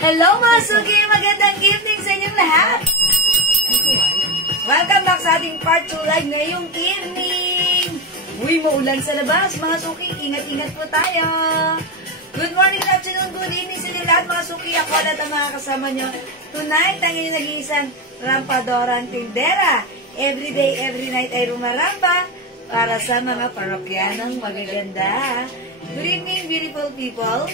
Hello mga suki! Magandang evening sa inyong lahat! Welcome back sa ating part 2 live ngayong evening! Uy, maulan sa labas mga suki! Ingat-ingat po tayo! Good morning, good afternoon, good evening sa inyong lahat mga suki! Ako at ang mga kasama nyo. Tonight, ang inyong nag-iisang rampadorang tindera. Every day, every night ay rumaramba para sa mga parokyanang magaganda. Good evening, beautiful people!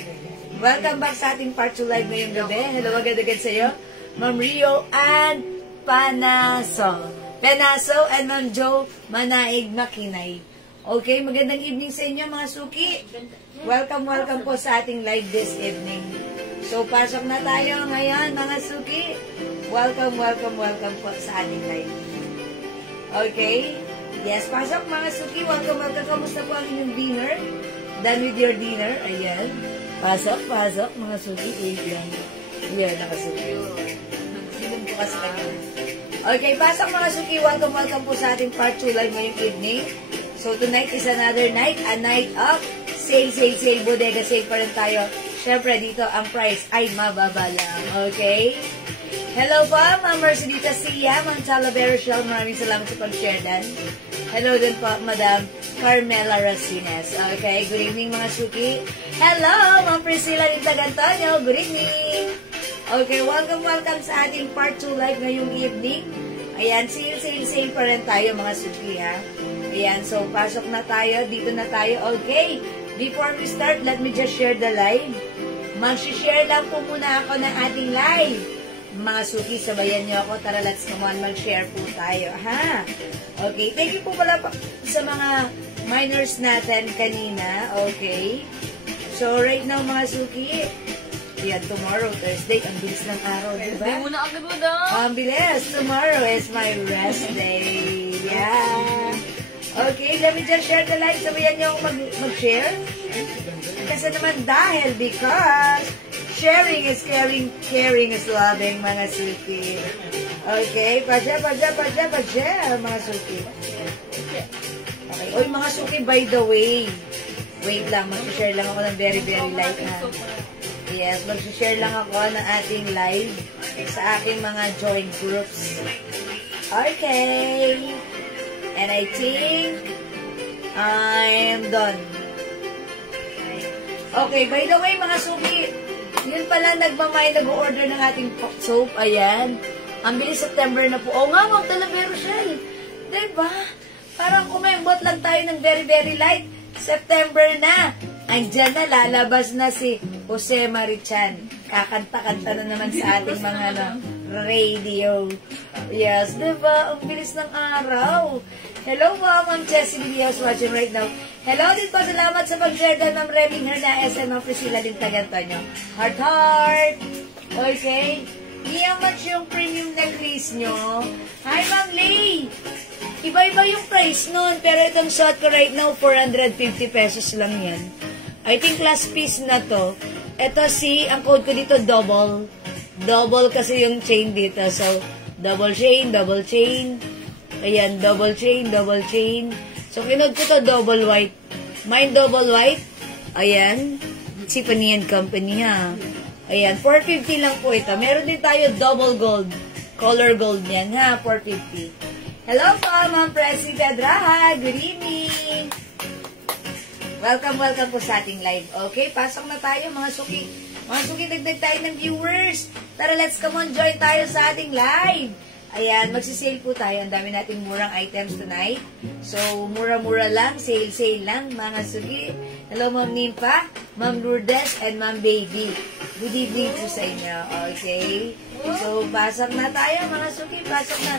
Welcome back sa ating part 2 live ngayong gabi. Hello agad-agad sa iyo, Ma'am Rio and Panaso and Ma'am Jo Manaig Makinay. Okay, magandang evening sa inyo mga suki. Welcome po sa ating live this evening. So, pasok na tayo ngayon mga suki. Welcome po sa ating live. Okay? Yes, pasok mga suki. Welcome. Kamusta po ang inyong dinner? Done with your dinner? Ayan. Pasok, mga suki. Yan, nakasuki. Silong po kasi kami. Okay, pasok mga suki. Welcome po sa ating part 2 live ngayong evening. So, tonight is another night. A night of sale. Bodega sale pa rin tayo. Siyempre, dito ang price ay mababa lang. Okay? Hello po, Ma'am Mercedita Sia, Ma'am Talavera Shell. Maraming salamat sa pag-share dan. Hello din po, Madam Carmela Racines. Okay, good evening mga suki. Hello, Ma'am Priscilla Lintagantonio. Good evening. Okay, welcome sa ating part 2 live ngayong evening. Ayan, sale pa rin tayo mga suki ha. Ayan, so pasok na tayo, dito na tayo. Okay, before we start, let me just share the live. Mag-share lang po muna ako ng ating live. Mga suki, sabayan nyo ako. Tara, let's come on, mag-share po tayo, ha? Okay, thank you po pala sa mga minors natin kanina, okay? So, right now, mga suki, yan, tomorrow, Thursday, ang bilis ng araw, diba? Hindi mo na agad mo daw. Ang bilis, tomorrow is my rest day. Yeah. Okay, let me just share the live. Sabayan nyo ako mag-share. Kasi naman because sharing is caring is loving, mga suki. Okay, padya, mga suki. Okay, oy mga suki, by the way, wait lang, mag-share lang ako ng very light ha. Yes, mag-share lang ako ng ating live sa aking mga joint groups. Okay, and I think I'm done. Okay, by the way, mga suki, yun pala nag-order ng ating soap. Ayan. Ang bilis September na po. Oo nga, Ma'am Talavero Shell. Diba? Parang kumembot lang tayo ng very light. September na. Andiyan na, lalabas na si Jose Marichan. Kakanta-kanta na naman sa ating mga radio. Yes, diba? Ang bilis ng araw. Hello po, Ma'am Jessie Villas watching right now. Hello din po, salamat sa pag-share din, Ma'am Remy Hernandez and Ma'am Priscilla Lintagantonio. Heart. Okay. How much yung premium necklace nyo? Hi, Ma'am Lay. Iba-iba yung price nun. Pero itong shot ko right now, 450 pesos lang yan. I think last piece na to. Ito ang code ko dito, double. Double kasi yung chain dito. So, double chain. Ayan, double chain. So, kinod ko to double white. Mine double white. Ayan. Tiffany & Company ha. Ayan, 450 lang po ito. Meron din tayo double gold. Color gold yan ha, 450. Hello po, Ma'am Presi Pedraha. Good evening. Welcome po sa ating live. Okay, pasok na tayo mga suki. Mga suki, dagdag tayo ng viewers. Tara, let's come on, join tayo sa ating live. Ayan, magsisale po tayo. Ang dami nating murang items tonight. So, mura-mura lang, sale lang, mga suki. Hello, Ma'am Nimpa, Ma'am Lourdes, and Ma'am Baby. Good evening po sa inyo. Okay? So, pasok na tayo, mga suki. Pasok na.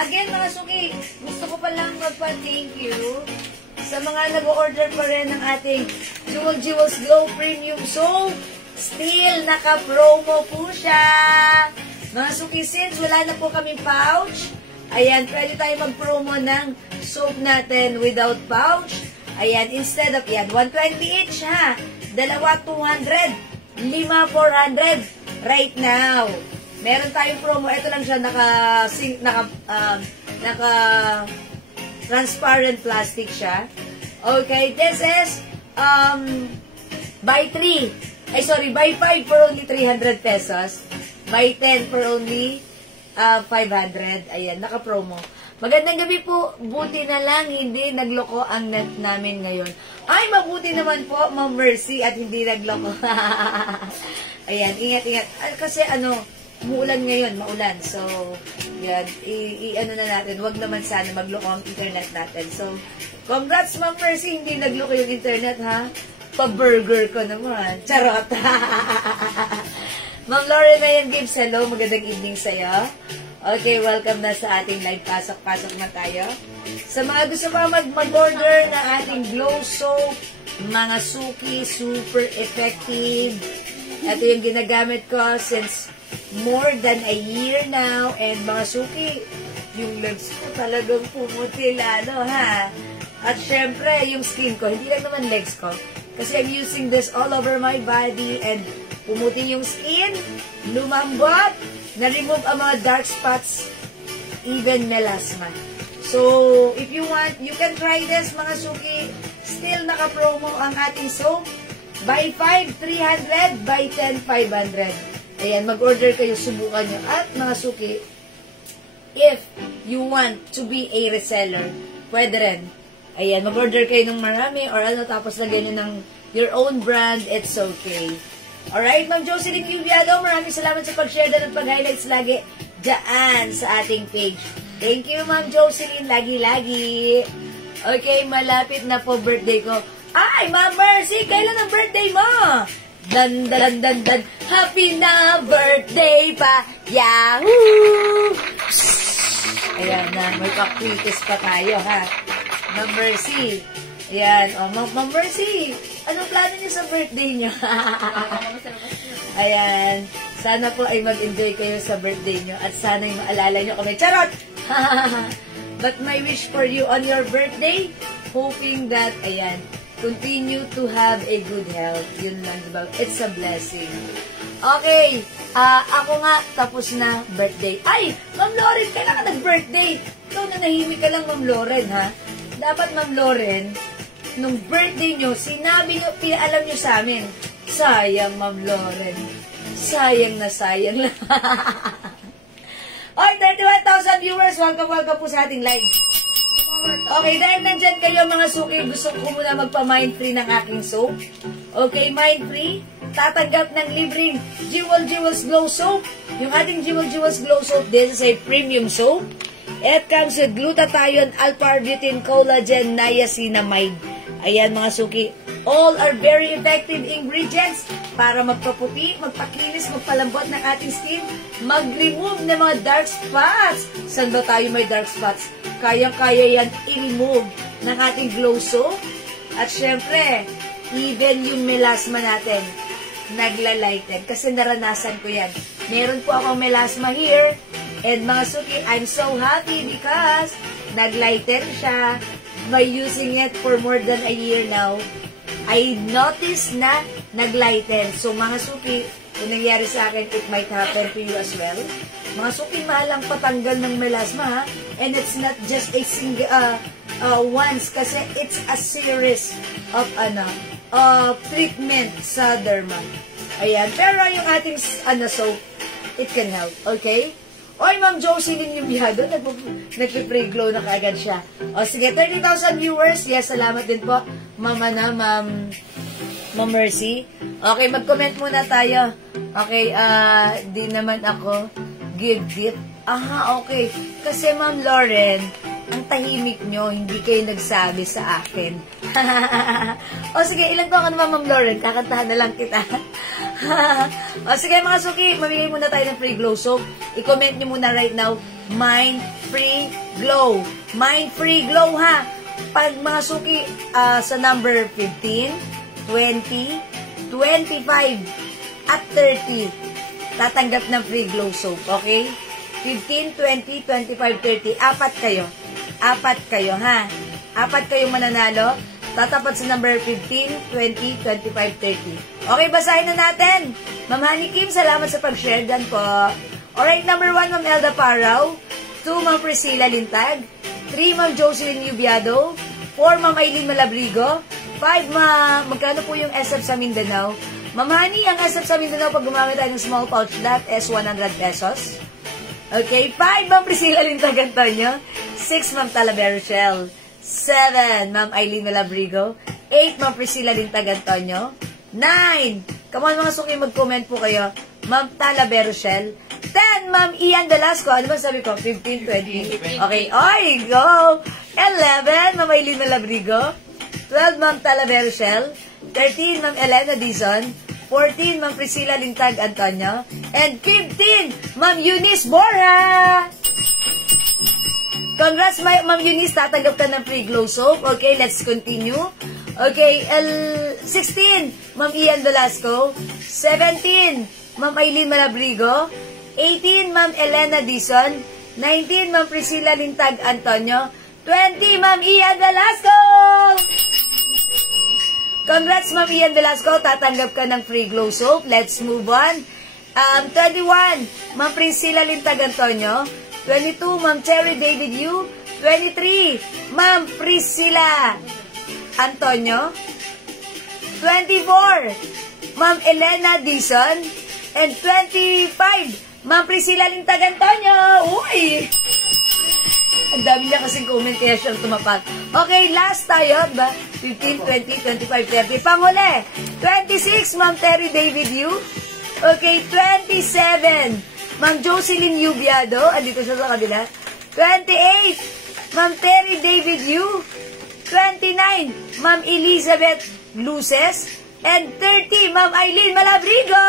Again, mga suki, gusto ko palang magpa-thank you sa mga nag-order pa rin ng ating Jewels Glow Premium Soap. Still, naka-promo po siya. Mga suki, since wala na po kaming pouch, ayan, pwede tayo mag-promo ng soap natin without pouch. Ayan, instead of, yan, 120 each ha. Dalawa, 200. 5, 400. Right now. Meron tayong promo. Ito lang siya, transparent plastic siya. Okay, this is, buy 3. Ay, sorry, buy 5 for only 300 pesos. Buy 10 for only 500. Ayan, naka-promo. Magandang gabi po. Buti na lang hindi nagloko ang net namin ngayon. Ay, mabuti naman po, Ma'am Mercy, at hindi nagloko. Ayan, ingat-ingat. Kasi umuulan ngayon, maulan. So, yan, ano na natin, wag naman sana magloko ang internet natin. So, congrats, Ma'am Mercy, hindi nagloko yung internet, ha? Pa-burger ko naman. Charot. Ma'am Lauren Mayan Gibbs, hello, magandang evening sa'yo. Okay, welcome na sa ating live. Pasok-pasok na tayo. Sa mga gusto pa mag-order na ating glow soap, mga suki, super effective. Ito yung ginagamit ko since more than a year now. And mga suki, yung legs ko talagang pumuti lalo, ha? At syempre, yung skin ko, hindi lang naman legs ko. Kasi I'm using this all over my body and pumuti yung skin, lumambot, na-remove ang mga dark spots, even melasma. So, if you want, you can try this, mga suki. Still naka-promo ang ating soap. Buy 5, 300. Buy 10, 500. Ayan, mag-order kayo, subukan nyo. At mga suki, if you want to be a reseller, pwede rin. Ayan, mag-order kayo ng marami or tapos lagyan nyo ng your own brand, it's okay. Alright, Ma'am Jocelyn Cubiado, maraming salamat sa pag-share at pag-highlights lagi dyan sa ating page. Thank you, Ma'am Jocelyn, lagi-lagi. Okay, malapit na po birthday ko. Ay, Ma'am Mercy, kailan ang birthday mo? Dan, dan, dan, dan, happy na birthday pa, yahoo! Ayan na, may kakritis pa tayo, ha? Ma'am Mercy. Ayan, Ma'am Mercy, anong plano niyo sa birthday niyo? Ayan, sana po ay mag-enjoy kayo sa birthday niyo at sana ay maalala niyo kami. Charot! But my wish for you on your birthday, hoping that, ayan, continue to have a good health. Yun lang, diba? It's a blessing. Okay, ako nga, tapos na birthday. Ay, Ma'am Lauren, kailan ka nag-birthday? Ikaw na nahimik ka lang, Ma'am Lauren, ha? Dapat, Ma'am Lauren, nung birthday nyo, sinabi nyo, pinaalam nyo sa amin. Sayang, Ma'am Lauren. Sayang na sayang lang. Oy, 31,000 viewers. Welcome po sa ating live. Okay, dahil nandyan kayo mga suki, gusto ko muna magpa-mind free ng aking soap. Okay, mind free. Tatanggap ng libreng Jewels Glow Soap. Yung ating Jewels Glow Soap, this is a premium soap. It comes with glutathione, alpha-arbutin, collagen, niacinamide. Ayan mga suki. All are very effective ingredients para magpaputi, magpakinis, magpalambot ng ating skin, mag-remove ng mga dark spots. Saan ba tayo may dark spots? Kaya-kaya yan i-remove ng ating glow soap. At syempre, even yung melasma natin, naglalighten. Kasi naranasan ko yan. Meron po akong melasma here. And mga suki, I'm so happy because naglighten siya. By using it for more than a year now, I noticed na naglighten. So mga suki, kung nangyari sa akin, it might happen to you as well. Mga suki, mahalang patanggal ng melasma, ha? And it's not just a single, once, kasi it's a series of, treatment sa derma. Ayan. Pero yung ating, soap, it can help. Okay? Oy, Ma'am Jocelyn Yubiado, nagpe-pray glow na kaagad siya. O sige, 30,000 viewers. Yes, salamat din po, Ma'am Mercy. Okay, mag-comment muna tayo. Okay, di naman ako give gift. Aha, okay. Kasi Ma'am Lauren, ang tahimik nyo, hindi kayo nagsabi sa akin. O sige, ilan po ako naman, Ma'am Lauren? Kakantahan na lang kita. O sige mga suki, mamigay muna tayo ng free glow soap. I-comment nyo muna right now, Mind Free Glow. Mind Free Glow, ha? Pag mga suki, sa number 15, 20, 25, at 30, tatanggap ng free glow soap, okay? 15, 20, 25, 30. Apat kayo. Apat kayo, ha? Apat kayong mananalo. Tatapat sa number 15, 20, 25, 30. Okay, basahin na natin. Ma'am Honey Kim, salamat sa pag-share dyan po. Alright, number 1, Ma'am Elda Parao. 2, Ma'am Priscilla Lintag. 3, Ma'am Jocelyn Yubiado. 4, Ma'am Aileen Malabrigo. 5, magkano po yung SF sa Mindanao? Ma'am Honey, ang SF sa Mindanao pag gumamit tayo ng small pouch that is 100 pesos. Okay, 5, Ma'am Priscilla Lintag Antonio. 6, Ma'am Talavera Shell. 7, Ma'am Eileen Malabrigo. 8, Ma'am Priscilla Lintag Antonio. 9, come on mga suki, mag-comment po kayo. Ma'am Talavera Shell. 10, Ma'am Ian Velasco. Ano ba sabi ko? 15, 20. Okay, oy, go! 11, Ma'am Eileen Malabrigo. 12, Ma'am Talavera Shell. 13, Ma'am Elena Dizon. 14, Ma'am Priscilla Lintag Antonio. And 15, Ma'am Eunice Borja. Congrats, Ma'am Eunice. Tatanggap ka ng free glow soap. Okay, let's continue. Okay, 16, Ma'am Ian Velasco. 17, Ma'am Eileen Malabrigo. 18, Ma'am Elena Dizon. 19, Ma'am Priscilla Lintag Antonio. 20, Ma'am Ian Velasco. Congrats, Ma'am Ian Velasco. Tatanggap ka ng free glow soap. Let's move on. 21, Ma'am Priscilla Lintag Antonio. 22, Ma'am Cherry David Yu. 23, Ma'am Priscilla Antonio. 24, Ma'am Elena Dizon. And 25, Ma'am Priscilla Lintag Antonio. Uy! Ang dami niya kasing comment kaya siyang tumapat. Okay, last tayo, ba? 15, 20, 25, 30. Panghuli, 26, Ma'am Terry David Yu. Okay, 27, Ma'am Jocelyn Yubiado. Andito siya sa kabila. 28, Ma'am Terry David Yu. 29, Ma'am Elizabeth Luces. And 30, Ma'am Eileen Malabrigo.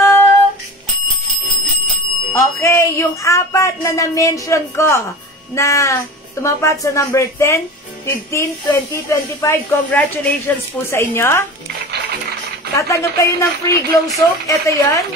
Okay, yung apat na na-mention ko na tumapat sa number 10, 15, 20, 25. Congratulations po sa inyo. Tatanggap kayo ng free glow soap. Ito yan.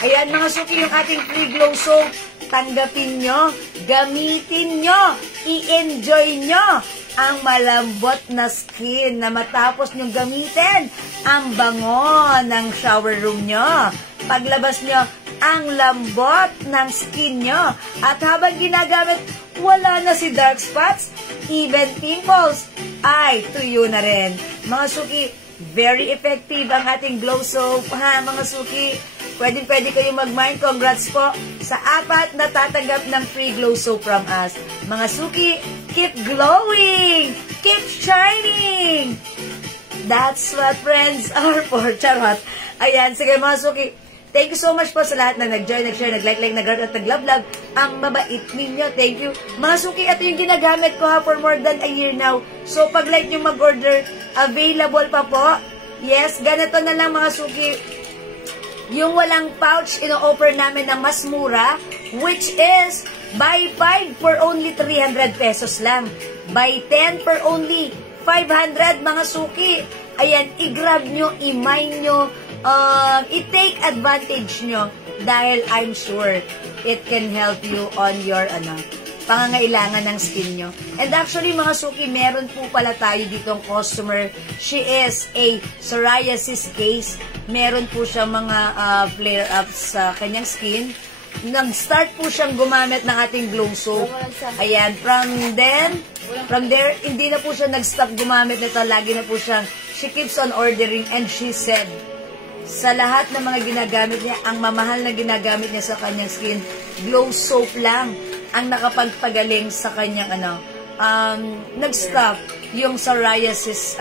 Ayan mga suki, yung ating free glow soap. Tanggapin nyo, gamitin nyo, i-enjoy nyo ang malambot na skin na matapos nyo gamitin ang bango ng shower room nyo. Paglabas nyo, ang lambot ng skin nyo. At habang ginagamit, wala na si dark spots, even pimples, ay tuyo na rin. Mga suki, very effective ang ating glow soap, ha mga suki. Pwede kayo mag-mine. Congrats po sa apat na tatanggap ng free glow soap from us. Mga suki, keep glowing! Keep shining! That's what friends are for. Charot. Ayan, sige mga suki. Thank you so much po sa lahat na nag-join, nag-share, nag-like, nag-heart at nag-love. Ang mabait ninyo. Thank you. Mga suki, ito yung ginagamit ko ha for more than a year now. So, pag-like nyo mag-order, available pa po. Yes, ganito na lang mga suki. Yung walang pouch, ino-offer namin ng mas mura, which is buy 5 for only 300 pesos lang. Buy 10 for only 500 mga suki. Ayan, i-grab nyo, i-mine nyo, i-take advantage nyo dahil I'm sure it can help you on your pangangailangan ng skin nyo. And actually mga suki, meron po pala tayo ditong customer. She is a psoriasis case. Meron po siya mga flare-ups sa kanyang skin. Nag-start po siyang gumamit ng ating glow soap. Ayan, from there, hindi na po siya nag-stop gumamit nito. Lagi na po siyang, she keeps on ordering and she said, sa lahat ng mga ginagamit niya, ang mamahal na ginagamit niya sa kanyang skin, glow soap lang ang nakapagpagaling sa kanyang nag-stop yung psoriasis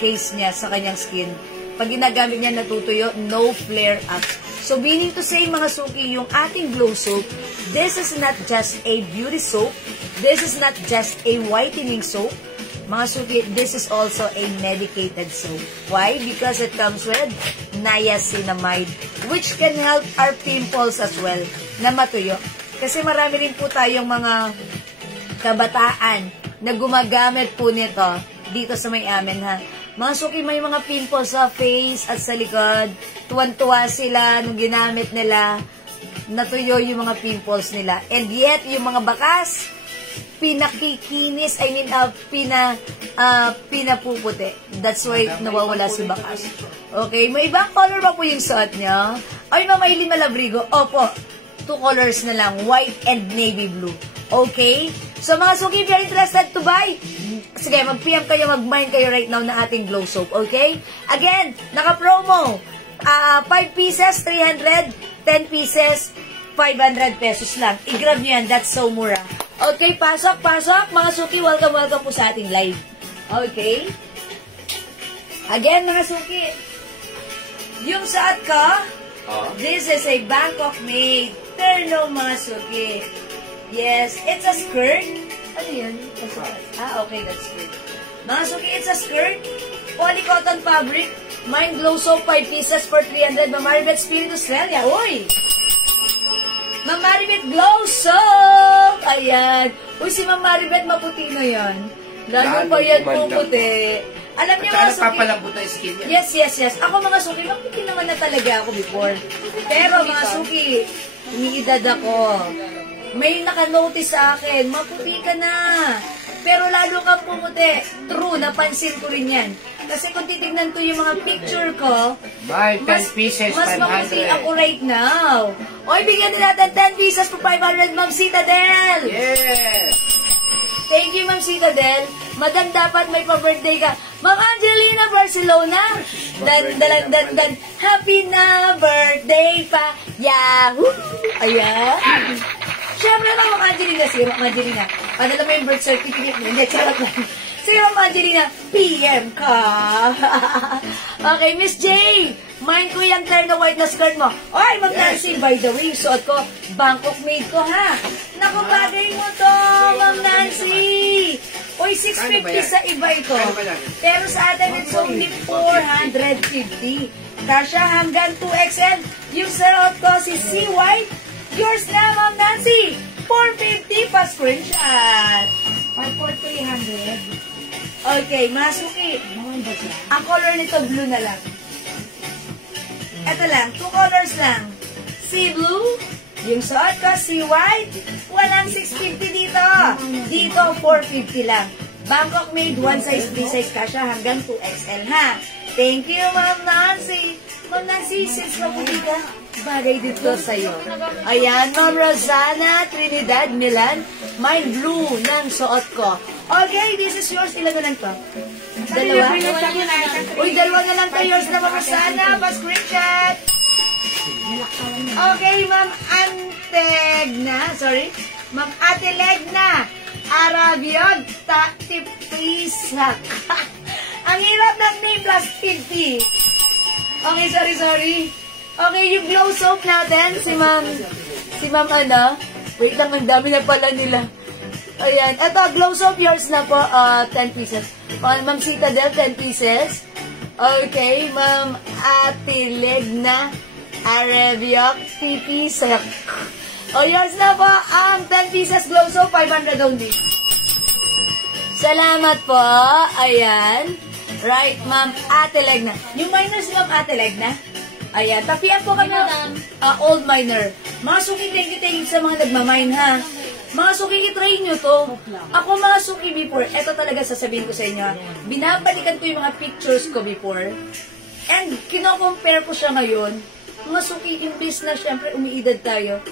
case niya sa kanyang skin. Pag ginagamit niya natutuyo, no flare up. So meaning to say mga suki, yung ating glow soap, this is not just a beauty soap, this is not just a whitening soap. Mga suki, this is also a medicated soap. Why? Because it comes with niacinamide, which can help our pimples as well na matuyo. Kasi marami rin po tayong mga kabataan na gumagamit po nito dito sa may amin ha. Mga suki, may mga pimples sa face at sa likod. Tuwan-tuwa sila nung ginamit nila. Natuyo yung mga pimples nila. And yet, yung mga bakas, pinakikinis, pinapuputi. That's why nawawala si bakas. Okay, may ibang color ba po yung suot nyo? Ay, Ma'am Eileen Malabrigo. Opo, 2 colors na lang, white and navy blue. Okay? So mga suki, if you're interested to buy, sige, mag-PM kayo, mag-mine kayo right now na ating glow soap. Okay? Again, naka-promo. 5 pieces, 300. 10 pieces, 500 pesos lang. I-grab nyo yan. That's so mura. Okay, pasok, pasok. Mga suki, welcome, welcome po sa ating live. Okay? Again, mga suki. Yung suot ko, this is a Bangkok made terno, mga suki. Yes, it's a skirt. Ano yun? Okay, that's skirt. Mga suki, it's a skirt. Polycotton fabric. Mind Glow Soap, 5 pieces for 300. Mamaribet Spirit Australia. Uy! Mamaribet Glow Soap! Ayan. Uy, si Mamaribet maputi na yan. Lalo pa yan puputi. Alam niyo mga suki. Napapalambot na yung skin niya. Yes, yes, yes. Ako mga suki, maputi naman na talaga ako before. Pero mga suki, iniidad ako. May nakanotice sa akin, maputi ka na. Pero lalo kang pumuti. True, napansin ko rin yan. Kasi kung titignan ko yung mga picture ko, Buy 10 pieces, mas 500. maputi ako right now. Oy, bigyan din natin 10 pieces for 500, Ma'am Citadel. Yes! Thank you, Ma'am Citadel. Madam, dapat may pa-birthday ka. Ma'am Angelina Barcelona. Dan. Happy na birthday pa. Yahoo! Ayan. Siyempre na, Ma'am Angelina. Si Ma'am Angelina. Padala mo yung birth certificate mo. Hindi, charot lang. Si Ma'am Angelina, PM ka. Okay, Miss J. Mind ko yung terno white na skirt mo. Oy, Ma'am Nancy, by the way, suot ko, Bangkok made ko, ha? Naku, bagay mo to, Ma'am Nancy. Oy, 650 sa iba ito. Pero sa atin, it's only 450. Kasha hanggang 2XL. Yung suot ko, si C. White. Yours na, Ma'am Nancy. 450 pa screenshot. 300. Okay, Masuki. Ang color nito, blue na lang. Ito lang, 2 colors lang. Sea blue, yung suot ko, sea white, walang 650 dito. Dito, 450 lang. Bangkok made, 1 size, 3 size kasha hanggang 2XL, ha? Thank you, Ma'am Nancy. Ma'am Nancy, since mabuti ka, bagay dito sa'yo. Ayan, Ma'am Rosana, Trinidad, Milan, mind blue ng suot ko. Okay, this is yours. Ilan na lang to? Dalawa? Uy, dalawa na lang to. Yours na, Ma'am Rosana. Pa-screenshot. Okay, Ma'am Antegna. Sorry. Ma'am Atelegna. Arabiog. Tipisak. Ang hirap ng name plus 50. Okay, sorry. Okay, yung glow soap natin, si Ma'am ano, wait lang, ang dami na pala nila. Ayan, eto, glow soap, yours na po, 10 pieces. Ma'am Citadel, 10 pieces. Okay, Ma'am Atilegna, Arabiok, Tipisak. O, yours na po, ang 10 pieces glow soap, 500 only. Salamat po, ayan. Right, Ma'am Atilegna. Yung minor si Ma'am Atilegna? Ayan, tapian po kami old miner. Mga suki, thank you sa mga nagmamine, ha? Mga suki, i-try nyo to. Ako mga suki before, eto talaga sasabihin ko sa inyo, binabalikan ko yung mga pictures ko before, and kino-compare ko siya ngayon. Mga suki, imbis na syempre umiidad tayo.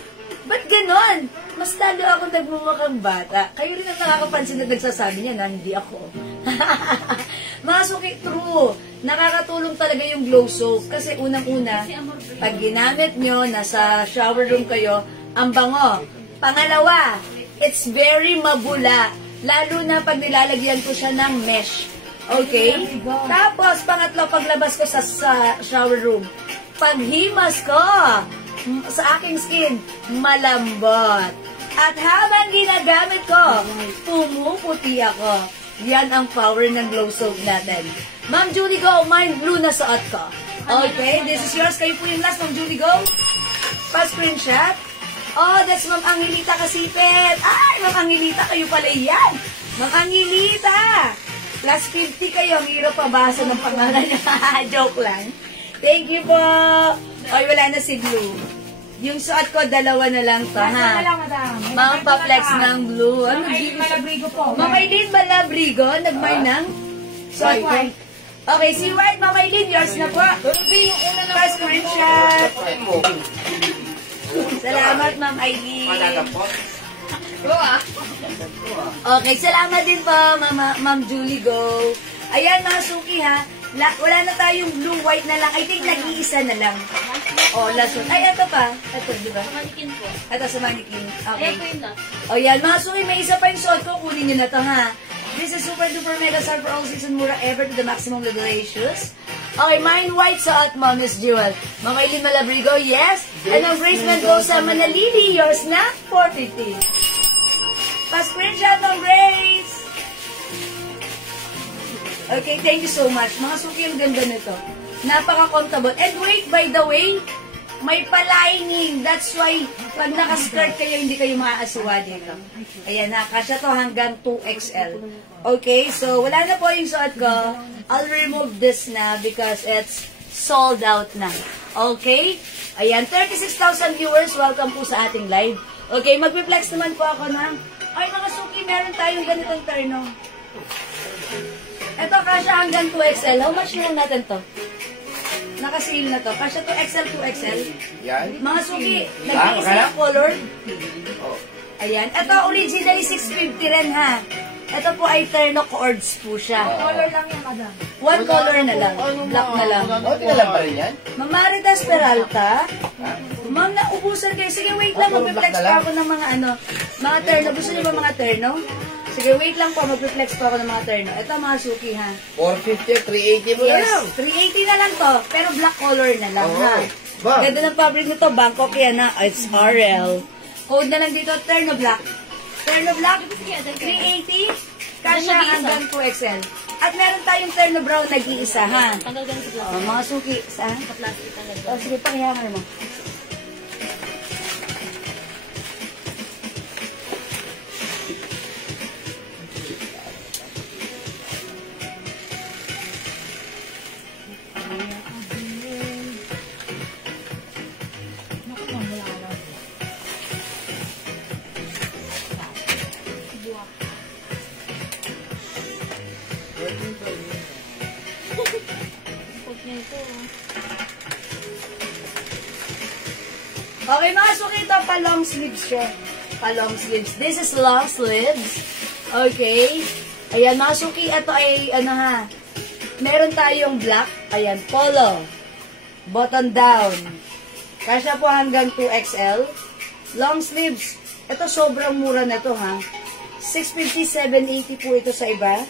Ba't ganon? Mas lalo ako nagmumukhang bata. Kayo rin ang nakakapansin na nagsasabi niya na hindi ako. Mga suki, true. Nakakatulong talaga yung glow soap. Kasi unang-una, pag ginamit nyo, nasa shower room kayo, ang bango. Pangalawa, it's very mabula. Lalo na pag nilalagyan ko siya ng mesh. Okay? Tapos, pangatlo, paglabas ko sa shower room, paghimas ko sa aking skin, malambot. At habang ginagamit ko, pumuputi ako. Yan ang power ng glow soap natin. Ma'am Julie Go, mind blue na suot ko. Okay, this is yours. Kayo po yung last, Ma'am Julie Go. Pa-screenshot. Oh, that's Ma'am Angelita Kasipet. Ay, Ma'am Angelita, kayo pala yan. Ma'am Angelita. Plus 50 kayo. Ang hirap pabasa ng pangalan niya. Joke lang. Thank you po. Oy, wala na si blue. Yung suot ko, dalawa na lang to, ha? Mga pa-flex ng blue. Ano, Malabrigo po. Ma'am Aileen Malabrigo, nagmay ng suot ko. Okay, si White, Ma'am Aileen, yours na po. First screenshot. Salamat, Ma'am Aileen. Okay, salamat din po, Ma'am Julie Go. Ayan, mga suki, ha? Wala na tayong blue, white na lang. I think nag-iisa na lang. Oh, last one. Ay, ito pa. Ito, di ba? Manikin po. Ito sa mannequin. Okay. Ayan po yung last. O yan, mga suki, may isa pa yung suot ko. Kunin nyo na to, ha? This is super duper mega star for all season mura ever to the maximum delicious. Okay, mine white suot mo, Miss Jewel. Mamaylin Malabrigo, yes. And ang Grace Mendoza, Manalili, yours na, 450. Pa-screenshot ng Grace. Okay, thank you so much. Mga suki, ang ganda nito. Napaka-comfortable. And wait, by the way, may pa-lining. That's why, pag naka-skirt kayo, hindi kayo maaasiwa dito. Ayan na, kasya to hanggang 2XL. Okay, so wala na po yung suot ko. I'll remove this na because it's sold out na. Okay? Ayan, 36,000 viewers. Welcome po sa ating live. Okay, mag-reflex naman po ako ng, ay mga suki, meron tayong ganitong terno. Ito, kasya hanggang 2XL. How much lang natin to? Naka-sale na to. Kasya 2XL, 2XL. Yan. Mga suki, nag-iisa yung color. Oh. Ayan. Ito, originally 650 rin, ha? Ito po ay terno cords po siya. Color lang yan, madam. One color na lang. Black na lang. Oh, tinalam pa rin yan? Ma'am Maritas Peralta. Ma'am, naubusan kayo. Sige, wait lang. Mag-reflex pa ako ng mga mga terno. Gusto niyo ba mga terno? Sige, wait lang po. Mag-reflex pa ako ng mga terno. Ito, mga suki, ha? 450, 380 mo na Yes, lang. 380 na lang to. Pero black color na lang, Oo. ha? Ba? Ganda ng fabric nito. Bangkok yan, ha? It's RL. Code na lang dito, terno black. Terno black, 380. Kasya hanggang 2XL. At meron tayong terno brown nag-iisa, ha? Tanggal ganun sa plastic. Mga suki, saan? Sa plastic tanggal. Oh, sige, pakihangar mo. Put niya ito. Okay, mga suki, ito pa long sleeves siya. Pa long sleeves. This is long sleeves. Okay. Ayan, mga suki, ito ay, meron tayong black. Ayan, polo. Button down. Kasya po hanggang 2XL. Long sleeves. Ito sobrang mura na to, ha. 650, 780 po ito sa iba.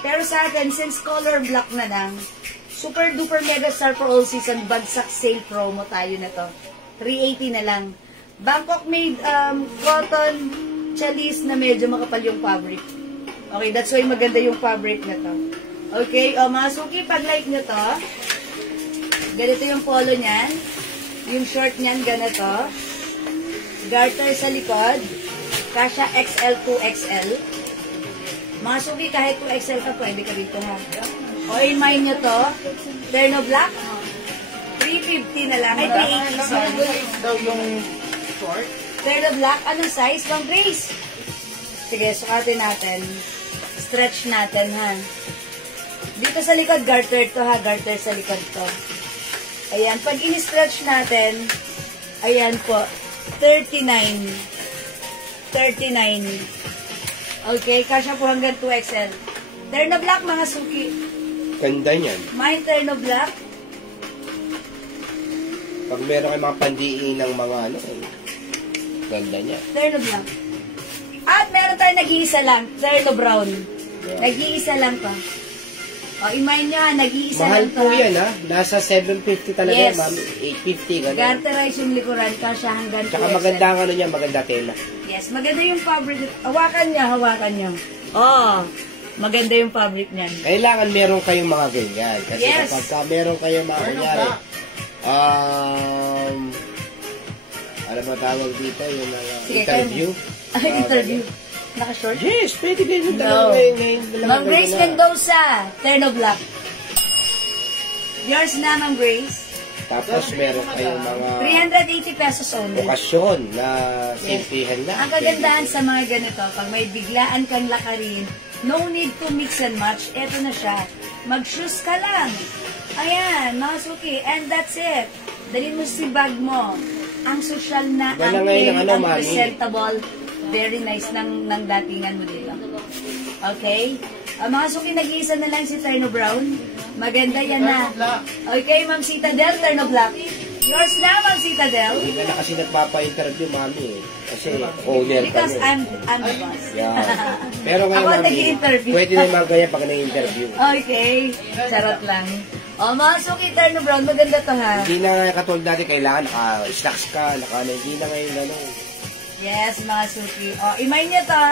Pero sa akin, since color black na lang, super duper mega star for all season, bagsak sale promo tayo na to. 380 na lang. Bangkok made cotton chalis na medyo makapal yung fabric. Okay, that's why maganda yung fabric na to. Okay, o mga suki, pag like nyo to, ganito yung polo nyan. Yung short nyan, ganito. Garter sa likod. Kasya XL to XL. Mga suki, kahit 2XL ka, pwede ka dito, ha. O, in mind nyo to, terno black, 350 na lang. Ay, 380, sorry. Daw yung short? Terno black, anong size? Pang Grace. Sige, sukatin natin. Stretch natin, ha. Dito sa likod, garter to, ha. Garter sa likod to. Ayan, pag in-stretch natin, ayan po, 39. 39. Okay, kasya po hanggang 2XL. Terno black, mga suki. Ganda niyan. Mine terno black. Pag meron kayo mga pandiin ng mga ganda niya. Terno black. At meron tayo nag-iisa lang. Terno brown. Nag-iisa lang to. O, i-mind nyo ha, nag-iisa Mahal lang to. po yan, ha? Nasa 750 talaga Yes. yan, ma'am. 850, gano'n. Garterize yung likuran, kasya hanggang 2XL. Tsaka maganda ang niya, maganda tela. Yes, maganda yung fabric. Hawakan niya, hawakan niya. Oh, maganda yung fabric niyan. Kailangan meron kayong mga ganyan. Kasi Yes. kapag meron kayong mga kunyari, ano ba tawag dito? Yung Sige, interview. Interview. Naka-short? Yes, pwede kayo No. ngayon. Ma'am Grace Mendoza, terno black. Yours na, Ma'am Grace. Tapos meron kayong mga 380 pesos only. okasyon na simpihan na. Ang kagandahan sa mga ganito, pag may biglaan kang lakarin, no need to mix and match. Eto na siya. Mag-shoes ka lang. Ayan, mga suki. And that's it. Dalhin mo si bag mo. Ang social na, Wala ang ngayon ng ang mami. presentable. Very nice ng datingan mo dito. Okay? Mga suki, nag-iisa na lang si Terno Brown. Maganda yan na. Okay, Ma'am Citadel, turn of black. Yours na, Ma'am Citadel. Hindi ka na kasi nagpapa-interview, mami eh. Kasi owner Because kami. I'm the boss. Yeah. Pero ngayon, Ako mami, nag-i-interview. pwede na mga ganyan pag nag-interview. Okay, charot lang. O, mga suki, turn of brown. Maganda to, ha? Hindi na katulad dati, kailangan naka-stocks ka, hindi na ngayon gano'n. Yes, mga suki. O, imay niyo to.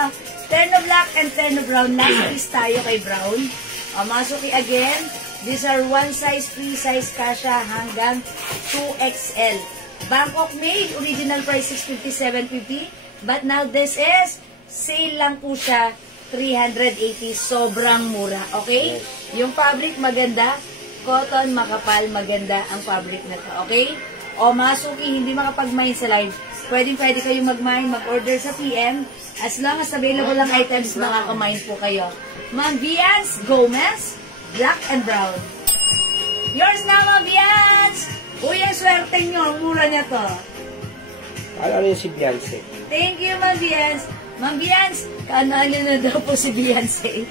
Turn of black and turn of brown. Last piece tayo kay brown. O, mga suki, again, these are one size, free size kasha hanggang 2XL. Bangkok made, original price 650, 750. But now this is, sale lang po siya, 380. Sobrang mura, okay? Yung fabric maganda, cotton, makapal, maganda ang fabric na to, okay? O mga suki, hindi makapag-mine sa live. Pwede kayong mag-mine, mag-order sa PM. As long as available lang items, makaka-mine po kayo. Ma'am Vians Gomez, black and brown. Yours na, Ma'am Vians! Uy, ang swerte nyo, ang mura niya to. Ano yung si Beyonce? Thank you, Ma'am Vians. Ma'am Vians, kaanalo na daw po si Beyonce.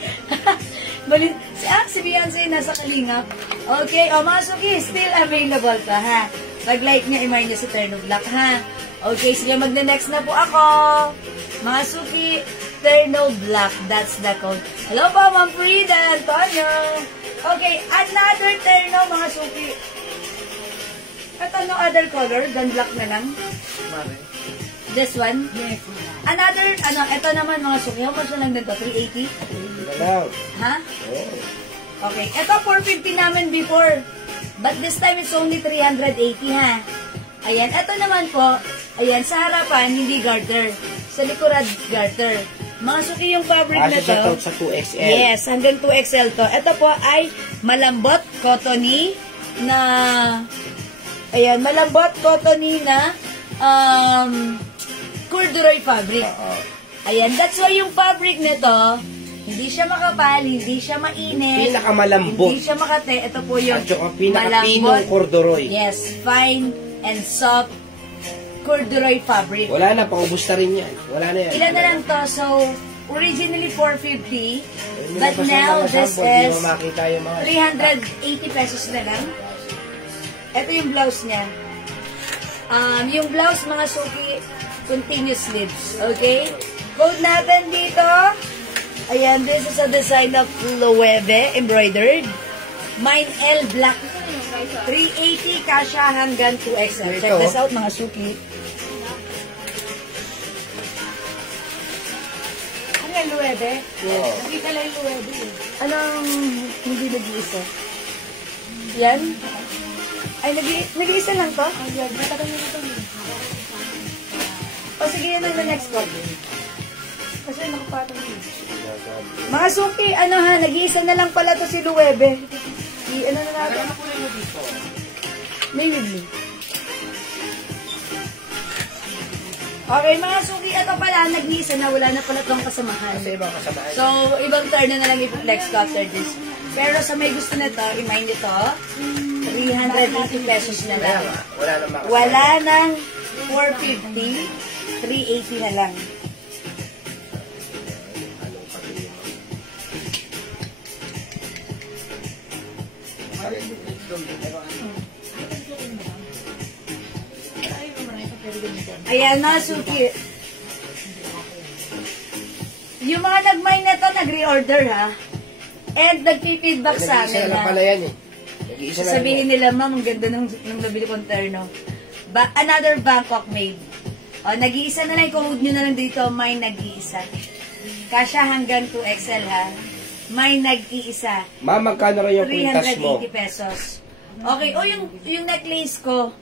Si Beyonce nasa Kalingap. Okay, o mga suki, still available to, ha? Pag-like nyo, imay nyo sa turn of black, ha? Okay, sige, magna-next na po ako. Mga suki, turn of black, that's the code. Hello po, Ma'am Frida, Antonio. Okay, another turn of mga suki. Ito, no other color, than black na lang. This one? Yes. Another, ito naman mga suki. How much na lang dito? 380? Hello. Ha? Oh. Okay. Ito, 450 namin before. But this time, it's only 380, ha? Ayan. Ito naman po, ayan, sa harapan, hindi garter. Sa likuran, garter. Mga suki yung fabric na Siya to. sa 2XL. Yes, hanggang 2XL to. Ito po ay malambot, cottony, na, ayan, malambot, cottony na, corduroy fabric. Ayan, that's why yung fabric nito, hindi siya makapal, hindi siya mainit. Pinakamalambot. Hindi siya makate. Ito po yung At saka pinakapinong corduroy. Yes, fine and soft corduroy fabric. Wala na, pangubos na rin yan. Wala na yan. Ilan na lang to? So, originally 450, Hindi but na pa now sa mga this sample, di is mo makita yung mga 380 pesos na lang. Ito yung blouse niya. Yung blouse, mga suki, continuous sleeves. Okay? Code natin dito. Ayan, this is a design of Loewe, embroidered. Mine L black. 380, kasha hanggang 2XL. Check this out, mga suki. Ano yung Loewe? Oo. Nakita lang yung Loewe. Anong hindi nag-iisa? Yan? Ay, nag-iisa lang to? O sige, yan ang the next code. Kasi nakapatong yun. Mga suki, ano ha, nag-iisa na lang pala to si Loewe. Ano na natin? Ano po rin mo dito? May with me. Okay, mga suki, ito pala, nag-iisa na, wala na pala itong kasamahan. Kasi ibang kasamahan. So, ibang turn na lang i-flex ko after this. Pero sa may gusto na to, i-mind nyo to, 380 pesos na lang. Wala na makasama. Wala nang 450, 380 na lang. Ayan na, suki. Yung mga nag-mine na to, nag-reorder ha. And nag-feedback sa Nag-iisa amin na lang na pala yan eh. Nag-iisa na sasabihin nila, ma'am, ang ganda ng nabili kong terno. Another Bangkok made. O, nag-iisa na lang, i-code nyo na lang dito, may nag-iisa. Kasya hanggang 2XL ha. May nag-iisa. Ma'am, magkano rin yung kwintas mo? 380 pesos. Okay, o yung necklace ko.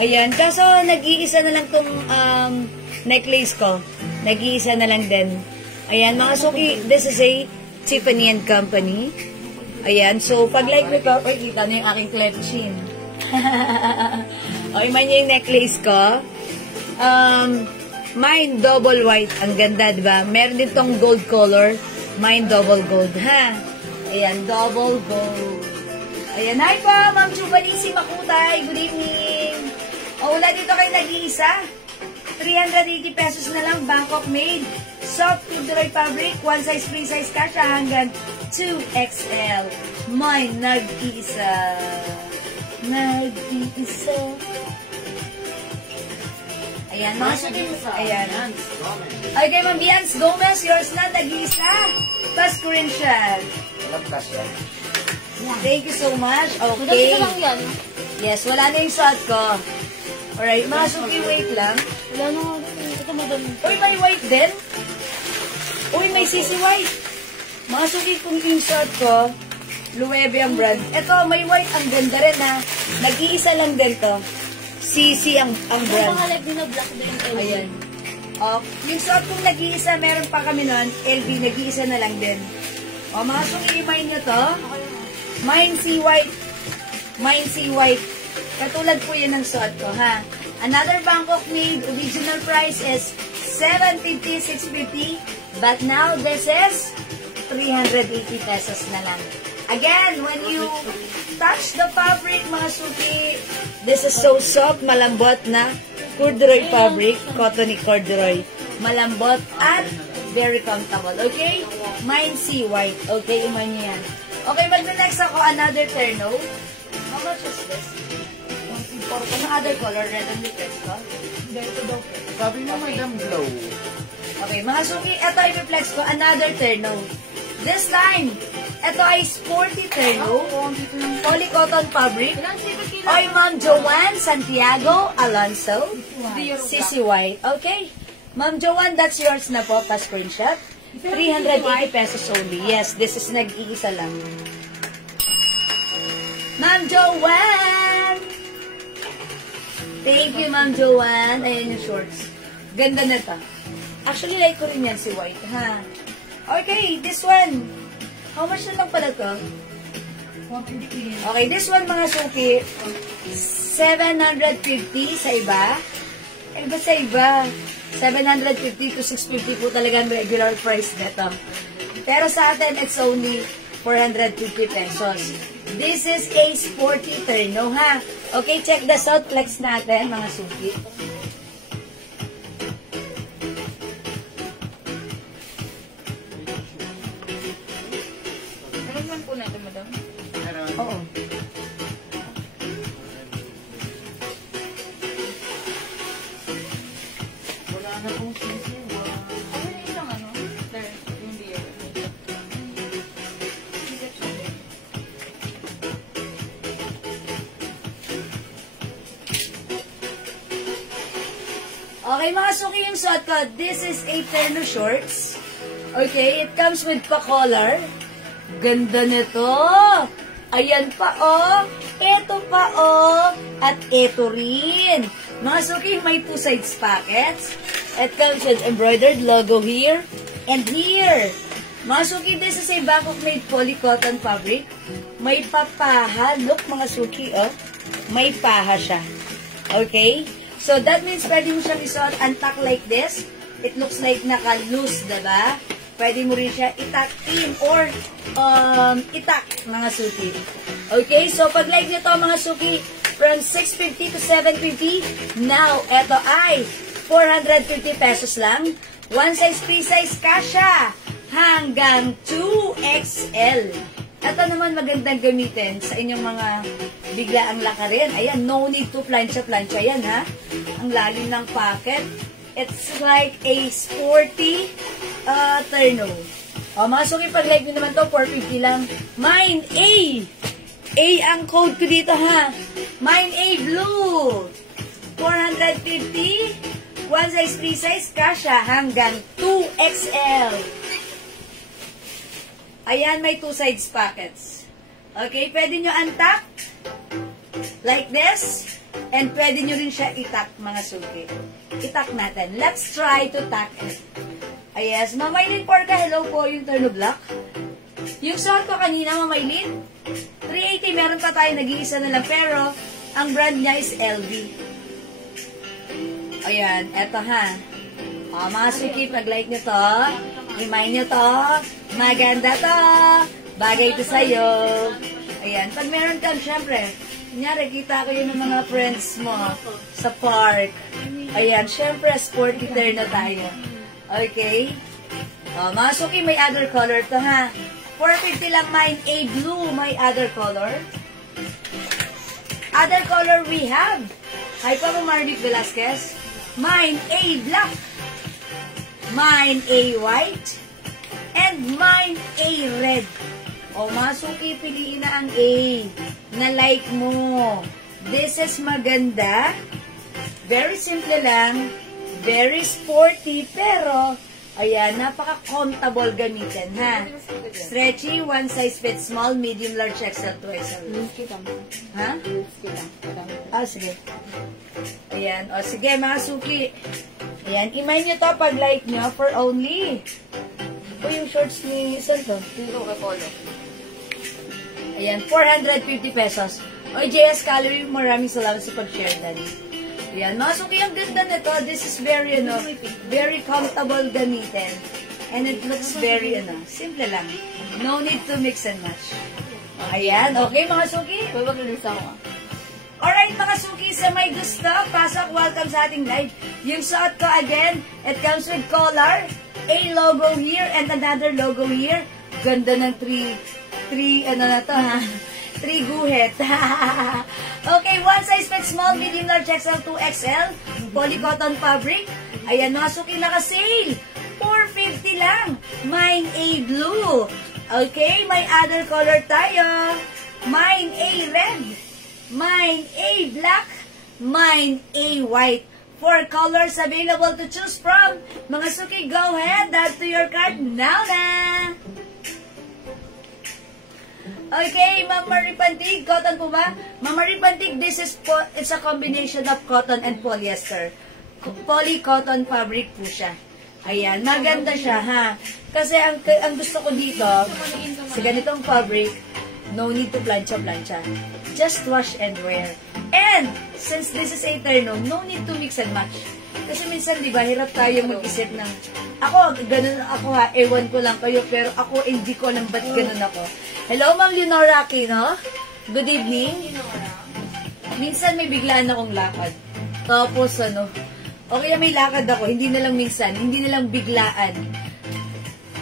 Ayan, kaso nag-iisa na lang tong necklace ko. Nag-iisa na lang din. Ayan, mga suki, this is a Tiffany & Company. Ayan, so pag like mo ko, kita na yung aking cleft chin. O, iman niya yung necklace ko. Mine double white. Ang ganda, diba? Meron din tong gold color. Mine double gold, ha? Ayan, double gold. Ayan, hi po, Ma'am Chubalisi Makutay. Good evening. O, wala dito kayo nag-iisa. 380 pesos na lang, Bangkok made. Soft corduroy fabric, one size, free size, kasha hanggang 2XL. May nag-iisa. Nag-iisa. Ayan, mga suki. Ayan. Okay, Ma'am Bians Gomez, yours na, nag-iisa. Plus screenshot. Walang plus yan. Thank you so much. Madam, Okay. ito lang yan. Yes, wala na yung shot ko. Alright, mga suki, wait lang. Wala na nga. Ito, madam. Uy, may white din. Uy, may sisi white. Mga suki, kung yung shot ko, Luebe ang brand. Ito, may white. Ang ganda rin ha. Nag-iisa lang din to. Sisi ang Ang brand. mga live din na black din. Ayan. Yung shot kong nag-iisa, meron pa kami nun. LB, nag-iisa na lang din. Mga suki, i-mine nyo to. Mine si white. Mine si white. Katulad po yan ng suot ko, ha? Another Bangkok made original price is 750, 650. But now, this is 380 pesos na lang. Again, when you touch the fabric, mga suki, this is so soft, malambot na corduroy fabric, cottony corduroy. Malambot at very comfortable, okay? Mine si white, okay? Iman niyo yan. Okay, mag-next ako, another terno. How much is this? Ano other color? Red and liquid ko? Ito daw. Sabi mo, Madam Blow. Okay, mga suki, ito i-reflex ko, another terno. This time, ito ay sporty terno. Poly cotton fabric. Oy, Ma'am Joanne Santiago Alonso. Sisi White. Okay. Ma'am Joanne, that's yours na po, pa-screenshot. 380 pesos only. Yes, this is nag-iisa lang. Ma'am Joanne! Thank you, Ma'am Joanne. Ayan yung shorts. Ganda na to. Actually, like ko rin yan si White, ha? Okay, this one. How much na lang pala to? Okay, this one, mga suki. 750 sa iba. Iba sa iba. 750 to 650 po talaga ang regular price nito. Pero sa atin, it's only 450 pesos. This is a sporty terno, ha? Okay, check the South Flex natin, mga suki. Meron po natin, madam. Oo. Wala na pong sisi. Ano yung isang ano? There, yung beer. Okay, mga suki, yung suot ko, this is a terno shorts. Okay, it comes with pa-collar. Ganda nito. Ayan pa, oh. Ito pa, oh. At ito rin. Mga suki, may two sides pockets. It comes with embroidered logo here and here. Mga suki, this is a Bangkok made poly cotton fabric. May papaha. Look, mga suki, oh. May paha siya. Okay? So, that means pwede mo siyang isuot untuck like this. It looks like naka-loose, diba? Pwede mo rin siya itak in or itak, mga suki. Okay? So, pag like nito, mga suki, from 650 to 750, now, eto ay 450 pesos lang. One size, free size, kasha. Hanggang 2XL. Ito naman magandang gamitin sa inyong mga biglaang lakarin. Ayan, no need to plancha-plancha yan, ha? Ang lalim ng pocket. It's like a sporty terno. O, mga suki, pag like nyo naman to, 450 lang. Mine A! A ang code ko dito, ha? Mine A Blue! 450. One size, free size, kasha hanggang 2XL. Ayan, may two sides pockets. Okay, pwede nyo untuck like this. And pwede nyo rin siya itak, mga suki. Itak natin. Let's try to tuck it. Yes, Mamaylin Porca, hello po, yung turno black. Yung suot ko kanina, Mamaylin, 380, meron pa tayo, nag-iisa na lang. Pero, ang brand niya is LV. Ayan, eto ha. O, mga suki, pag-like nyo to, remind nyo to, maganda to, bagay to sa'yo. Ayan, pag meron kang, syempre, kunyari, kita ko yun ng mga friends mo sa park. Ayan, syempre, sporty turn na tayo. Okay? O, mga suki, may other color to ha. 450 lang mine A blue. My other color. Other color we have. Hi po, Marvic Velasquez. Mine A black. Mine A white. And mine A red. O, masuki, piliin na ang A na like mo. This is maganda. Very simple lang. Very sporty. Pero, ayan, napaka-comfortable gamitin, ha? Stretchy, one size fits small, medium, large, XL, 2XL. Ha? Sige. Ayan. O, sige, mga suki. Ayan, imay nyo to pag like nyo for only. O, yung shorts ni San to? Ayan, 450 pesos. O, JS Calorie, maraming salamat sa pag-share dan. Ayan, mga suki, ang ganda nito. This is very, very comfortable gamitin. And it looks very, simple lang. No need to mix and match. Ayan, okay mga suki? Alright mga suki, sa may gusto, pasok, welcome sa ating live. Yung suot ko again, it comes with collar, a logo here, and another logo here. Ganda ng three, three guhit. Okay, one size fit small, medium, large, XL, 2XL. Polycotton fabric. Ayan, mga suki, naka-sale. 450 lang. Mine A blue. Okay, may other color tayo. Mine A red. Mine A black. Mine A white. 4 colors available to choose from. Mga suki, go ahead. Add to your cart now na. Okay, Ma'am Marie Pantig, cotton po ba? Ma'am Marie Pantig, it's a combination of cotton and polyester. Polycotton fabric po siya. Ayan, maganda siya, ha? Kasi ang gusto ko dito, sa ganitong fabric, no need to plancha-plancha. Just wash and wear. And, since this is a terno, no need to mix and match. Kasi minsan, di ba, hirap tayo mag-isip ng, ganun ako ha, ewan ko lang kayo, pero ako, hindi ko alam ba't ganun ako. Hello, Ma'am Leonora Aquino. Good evening. Minsan may biglaan akong lakad. Tapos, okay na may lakad ako, hindi na lang minsan, hindi na lang biglaan.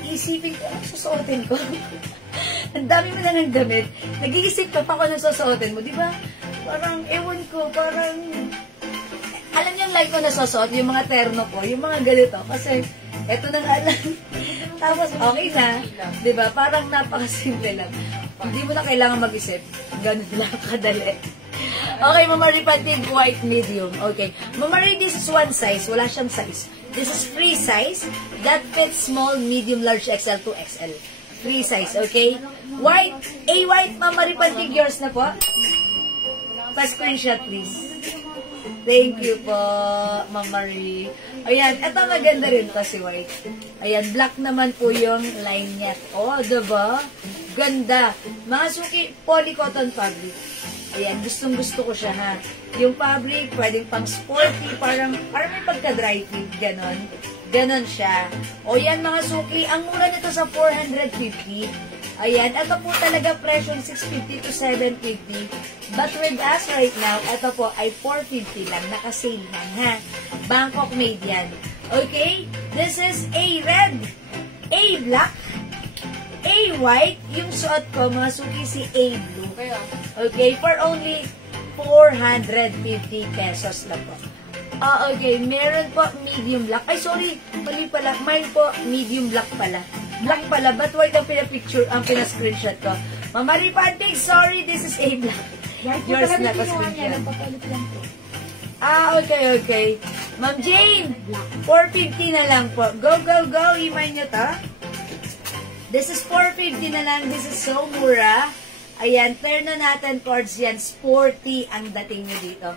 Isipin ko, susuotin ko. Ang dami mo na ng damit. Nag-iisip ka pa kung anong susuotin mo, di ba? Parang, ewan ko, parang, alam niyo yung like ko na susuot, yung mga terno ko, yung mga ganito, kasi, eto nang alam. Tapos, okay na. Diba? Parang napakasimple lang. Hindi mo na kailangan mag-isip. Ganun lang kadali. Okay, Mama Marie Pantig, white medium. Okay. Mama Marie, this is one size. Wala siyang size. This is free size. That fits small, medium, large, XL, 2XL. Free size, okay? White. A-white, Mama Marie Pantig, yours na po. Pa-screenshot, please. Thank you po, Ma'am Marie. Ayan, eto maganda rin to si white. Ayan, black naman po yung line niya. Oh, diba? Ganda. Mga suki, polycotton fabric. Ayan, gustong-gusto ko siya, ha. Yung fabric, pwedeng pang sporty, parang may pagka-dry fit, ganon. Ganon siya. O yan, mga suki, ang mura nito sa 450. Ayan, ito po talaga presyo 650 to 750. But with us right now, ito po ay 450 lang. Naka-sale lang, ha. Bangkok made yan. Okay? This is A red, A black, A white. Yung suot ko, mga suki, si A blue. Okay? For only 450 pesos lang po. Okay. Meron po medium black. Ay, sorry. Mali pala. Mine po medium black pala. Black pala, but white ang pinapicture, ang pinascreenshot ko. Ma'am Marie Pantig, sorry, this is A black. Yours na pa-screenshot. Okay. Ma'am Jane, 450 na lang po. Go, go, go. Imay nyo to. This is 450 na lang. This is so mura. Ayan, turn na natin towards yan. Sporty ang dating nyo dito.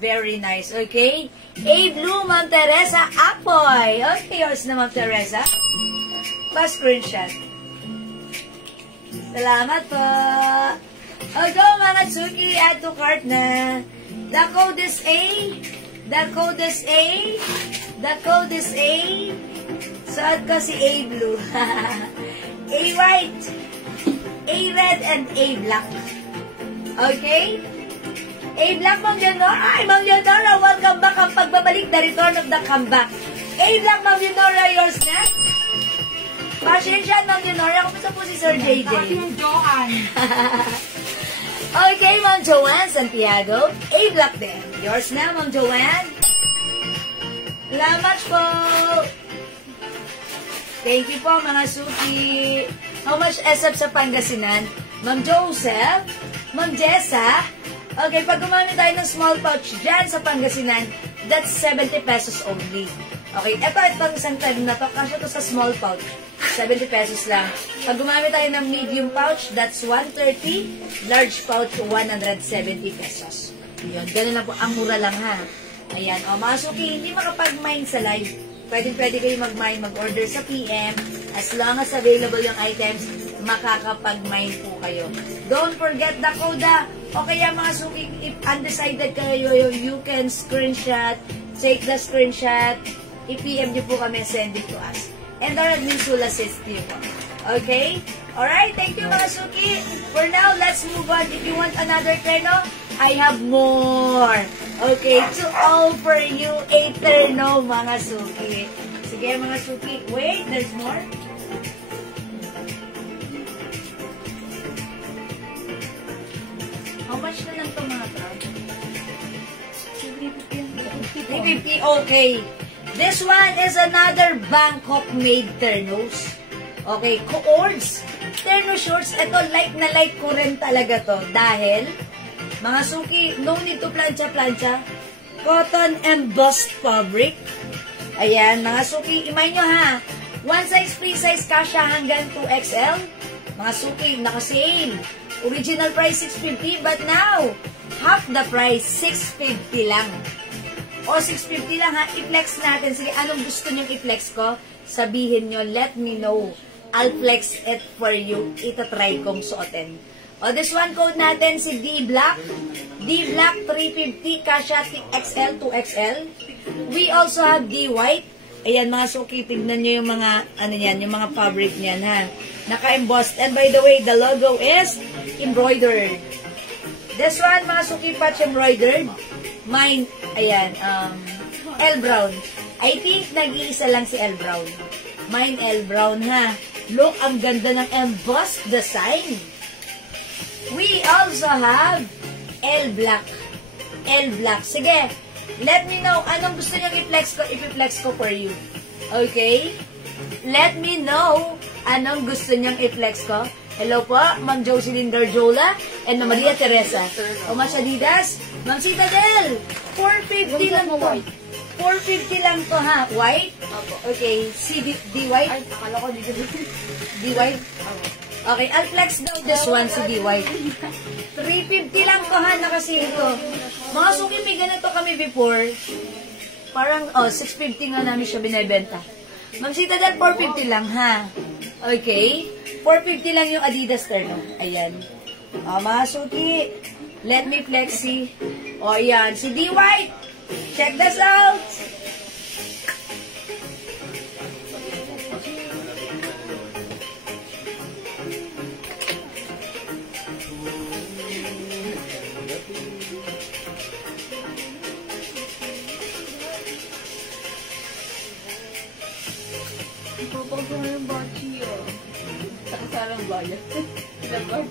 Very nice, okay? A blue, Ma'am Teresa Apoy. Okay, yours na, Ma'am Teresa. Pa-screenshot. Salamat po. O go, mga Tsuki, add to cart na. The code is A. The code is A. The code is A. Suot ko si A blue. A white, A red, and A black. Okay? A black, Ma'am Leonora. Ay, Ma'am Leonora, welcome back ang pagbabalik. The return of the comeback. A black, Ma'am Leonora, yours na. Pasensya, Ma'am Leonora. Kumusta po si Sir JJ? Johan. Okay, Ma'am Joanne Santiago. A-block din. Yours na, Ma'am Joanne. Salamat po. Thank you po, mga suki. How much SF sa Pangasinan? Ma'am Joseph, Ma'am Jessa. Okay, pag gumamit tayo ng small pouch dyan sa Pangasinan, that's 70 pesos only. Okay, itong isang tag na to, kasi to sa small pouch, 70 pesos lang. Pag gumamit tayo ng medium pouch, that's 130, large pouch, 170 pesos. Yun, ganun lang po, ang mura lang ha. Ayan, o mga suki, hindi makapag-mine sa live. Pwede kayo mag-mine, mag-order sa PM. As long as available yung items, makakapag-mine po kayo. Don't forget the code. O kaya mga suki, if undecided kayo, you can screenshot, take the screenshot, i-PM nyo po kami, send it to us. And our admins will assist you po. Okay? Alright, thank you mga suki. For now, let's move on. If you want another terno, I have more. Okay, to offer you a terno, mga suki. Sige, mga suki. Wait, there's more. How much na lang ito, mga tao? 350, okay. This one is another Bangkok-made ternos. Okay, cords. Terno shorts, ito like na like ko rin talaga to. Dahil, mga suki, no need to plancha-plancha. Cotton embossed fabric. Ayan, mga suki, imay nyo ha. One size, free size, kasha hanggang 2XL. Mga suki, naka-sale. Original price, 650, but now, half the price, 650 lang. O, 650 lang ha, i-flex natin. Sige, anong gusto nyo i-flex ko? Sabihin nyo, let me know. I'll flex it for you. Itatry kong suotin. O, this one code natin, si D-Black. D-Black, 350, kasha XL, 2XL. We also have D-White. Ayan, mga suki, tignan nyo yung mga, ano yan, yung mga fabric niyan, ha. Naka-embossed. And by the way, the logo is embroidered. This one, mga suki, patch embroidered. Mine, ayan, L Brown. I think nag-iisa lang si L Brown. Mine L Brown, ha. Look, ang ganda ng embossed design. We also have L Black. L Black. Sige, let me know anong gusto nyo i-flex ko. I-flex ko for you. Okay? Let me know anong gusto nyo i-flex ko. Hello po, Ma'am Jocelyn Garjola and Ma'am Maria Teresa. O Mas Adidas, Ma'am Citadel, 450 lang to. 450 lang to ha. White? Okay, si D-White? Ay, akala ko dito. D-White? Okay, I'll flex daw this one si D-White. 350 lang to ha, nakasi ito. Mga suki, may ganito kami before. Parang, 650 nga namin siya binibenta. Ma'am Citadel, 450 lang ha. Okay? 450 lang yung Adidas terno. Ayan. Mga suki, let me flex si. Ayan, si D-White. Check this out. Ipapag ko na yung bachi, oh. Sarang bayan. Labar.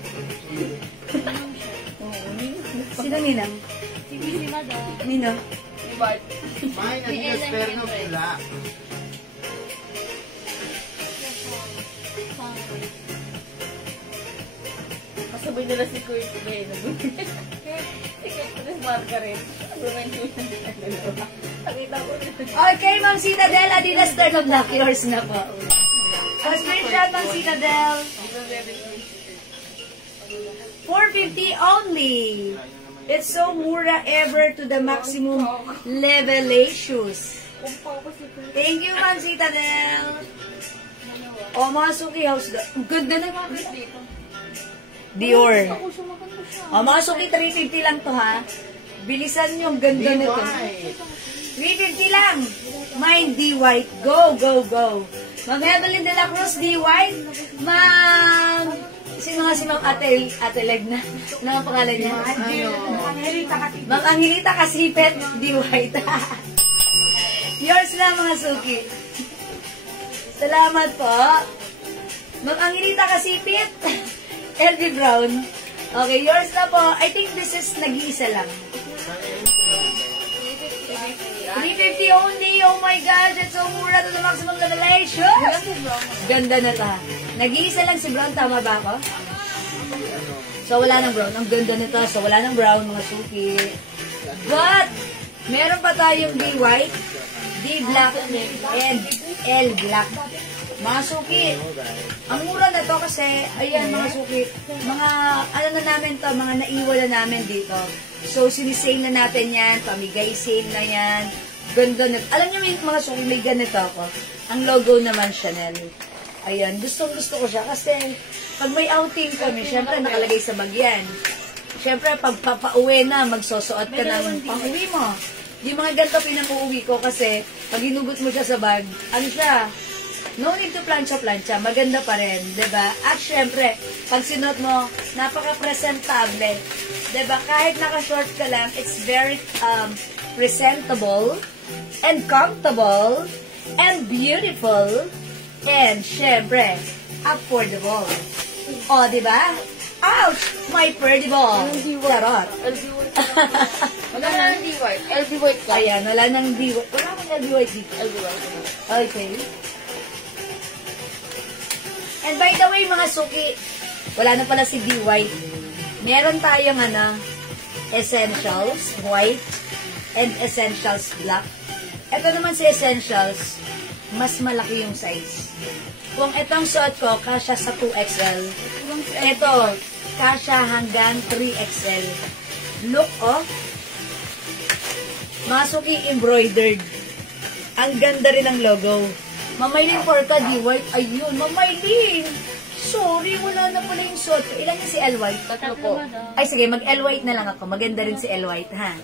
Sino Ninang? Si Madam. Nino? Si Bart. May Adidas terno pula. Kasabay nila si Kurt Gay. Si Kurt Margaret. Okay, Ma'am Citadel, Adidas terno black. Yours na po. Screenshot ng Citadel. 450 only. It's so mura ever to the maximum levelations. Thank you, Ma'am Citadel. O, mga suki house. Ganda na mga Dior. O, mga suki, 350 lang to ha. Bilisan nyo, ang ganda na to. 350 lang. Mine, D-White. Go, go, go. Ma'am Evelyn de la Cruz, D-White. Ma'am... Sino nga si Ma'am Ate Legna? Ano ang pangalan niya? Ma'am Angelita Kasipet, D-White. Yours na mga suki. Salamat po. Ma'am Angelita Kasipit. LB Brown. Okay, yours na po. I think this is nag-iisa lang. 350 only. Oh my gosh, it's so mura to the maximum revelation. Ganda na ta. Nag-iisa lang si Brown. Tama ba ako? So, wala ng brown. Ang ganda nito. So, wala ng brown, mga suki. But, meron pa tayong D white, D black, and L black. Mga suki, ang mura na to kasi, ayan mga suki, mga, ano na namin to, mga naiwan na namin dito. So, sinisale na natin yan, pamigay sale na yan. Ganda na. Alam niyo mga suki, may ganito ako. Ang logo naman, Chanel. Ayan, gusto ko siya kasi pag may outing kami, syempre nakalagay sa bag yan. Syempre, pag papauwi na, magsusuot ka ng pang-uwi mo. Yung mga ganito pinang-uwi ko kasi pag hinugot mo siya sa bag, ano siya? No need to plancha-plancha. Maganda pa rin, diba? At syempre, pag sinuot mo, napaka-presentable. Diba? Kahit naka-short ka lang, it's very presentable and comfortable and beautiful and syempre, affordable. O, diba? Ouch! My pretty ball. Charot. LB White. Wala na ng D White. LB White ka. Ayan, wala nang D White. Wala nang LB White dito. LB White. Okay. And by the way, mga suki, wala na pala si D White. Meron tayong Essentials White and Essentials Black. Ito naman si Essentials, mas malaki yung size. Kung itong suot ko, kasya sa 2XL. Ito, kasya hanggang 3XL. Look, oh. Mga suki, embroidered. Ang ganda rin ng logo. Mamaylin Porta, D White. Ayun, Mamaylin. Sorry, wala na pala yung suot ko. Ilan yung si L White? Tatlo po. Ay, sige, mag-L White na lang ako. Maganda rin si L White, ha?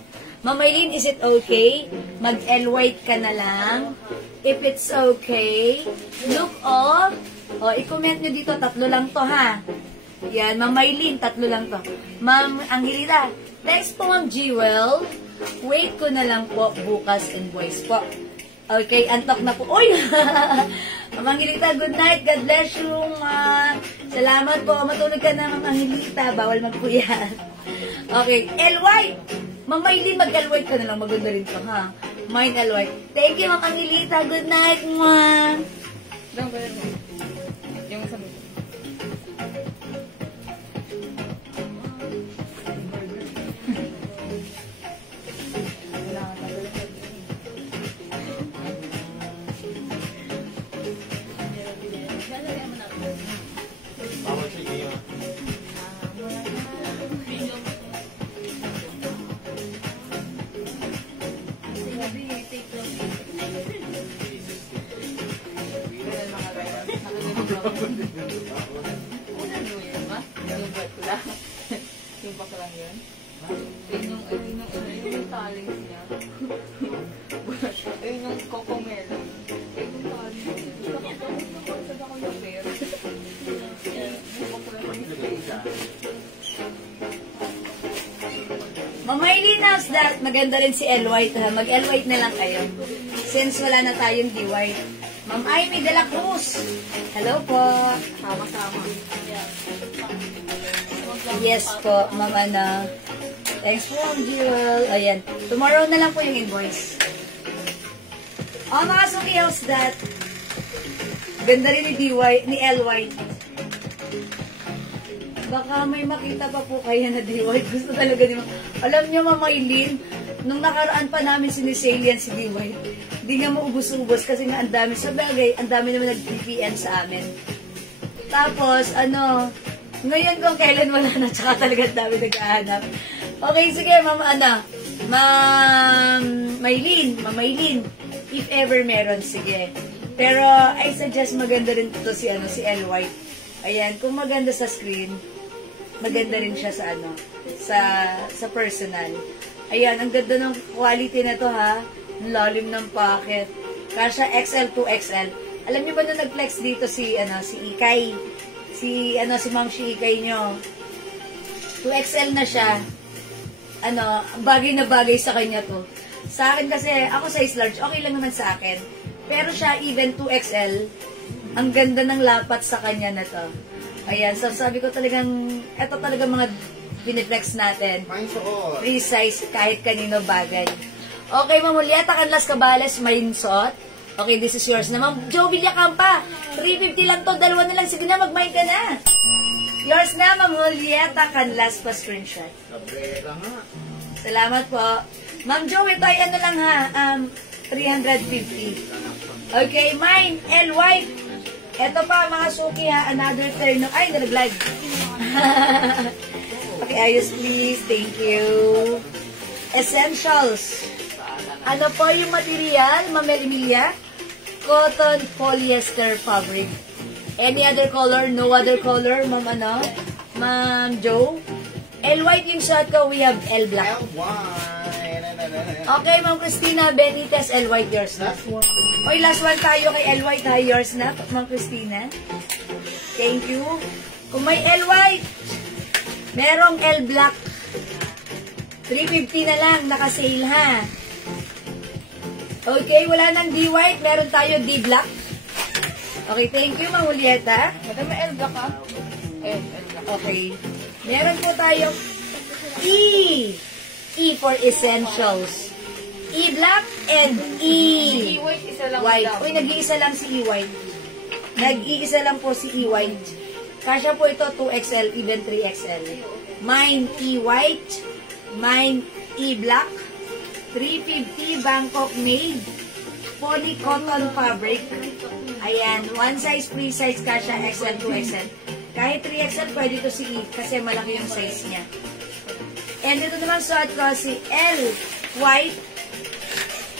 Mamaylin, is it okay? Mag-L White ka na lang. If it's okay. Look, oh. Oh, i-comment nyo dito. 3 lang to, ha? Yan, Mamaylin, 3 lang to. Ma'am Angelita, next po, Ma'am Jewel. Wait ko na lang po bukas invoice po. Okay, antok na po. Uy! Ma'am Angelita, good night. God bless you, ma. Salamat po. Matulog ka na, Ma'am Angelita. Bawal magpuyat. Okay, L White. Ma'am Maylin, mag-L White ka na lang. Maganda rin to, ha? Mine L White. Thank you, Ma'am Angelita. Good night, ma. Lang ba yun? Yung sabi ko. Yung pa lang yun. Yung talings niya. Yung cocomelon. Yung talings niya. Kapag ako yung pera. Yung pa lang yung pera. Ma'am Maylin, how's that? Maganda rin si L White, ha? Mag-L White na lang kayo. Since wala na tayong D White. Ma'am Amy de la Cruz. Hello po. Sama-sama. Yes po, Ma'am Ana. Thanks po, Ma'am Jewel. Ayan. Tomorrow na lang po yung invoice. Oh, mga suki, how's that? Ganda rin ni D White, ni L White. Baka may makita pa po kayo na D White. Gusto talaga ni Ma'am. Alam niyo, Ma'am Maylin, nung nakaraan pa namin sinisale yan si D White. Hindi nga maubos-ubos kasi nga ang dami. Sa bagay, ang dami naman nag-PPN sa amin. Tapos, ngayon kung kailan wala na, tsaka talaga ang dami nag-ahanap. Okay, sige, Ma'am Ma'am Maylin, if ever meron, sige. Pero, I suggest maganda rin ito si L White. Ayan, kung maganda sa screen, maganda rin siya sa personal. Ayan, ang ganda ng quality na to, ha. Ang lalim ng packet. Kasha XL to XL. Alam niyo ba nung nag-flex dito si Ikay? Si Ma'am Ikay nyo. 2XL na siya. Bagay na bagay sa kanya to. Sa akin kasi, ako size large, okay lang naman sa akin. Pero siya, even 2XL, Ang ganda ng lapat sa kanya na to. Ayan, so sabi ko talagang, eto talaga mga piniflex natin. May suot. Free size, kahit kanino bagay. Okay, Ma'am Julieta Canlas Cabales, may suot. Okay, this is yours na. Ma'am Joe Villacampa, 350 lang to, dalawa na lang. Sige na, mag-mind ka na. Yours na, Ma'am Julieta Canlas pa screenshot. Cabrera nga. Salamat po. Ma'am Joe, ito ay ano lang ha, 350. Okay, mine, L. White. Ito pa, mga suki ha, another turn. Ay, nalaglag. Pakiayos please, thank you. Essentials. Ano po yung material, Ma'am Emilia? Cotton polyester fabric. Any other color? No other color, Ma'am ano? Ma'am Joe? L white yung shot ko, we have L black. Okay, Ma'am Christina Benitez, L white yours na. Oy, last one tayo kay L white ha, yours na, Ma'am Christina. Thank you. Kung may L white, merong L black. 350 na lang, naka-sale ha. Okay, wala nang D white, meron tayo D black. Okay, thank you, Ma'am Julieta. Madam, may L black ka? L black. Okay. Meron po tayong E. E for essentials. E black and E E-white, isa lang white. daw. Uy, nag-iisa lang si E white. Nag-iisa lang po si E white. Kasya po ito 2XL, even 3XL. Mine E white. Mine E black. 350 Bangkok made. Poly cotton fabric. Ayan, one size, free size, kasya XL, 2XL. Kahit 3XL, pwede to si E kasi malaki yung size niya. And ito naman suot ko si L white,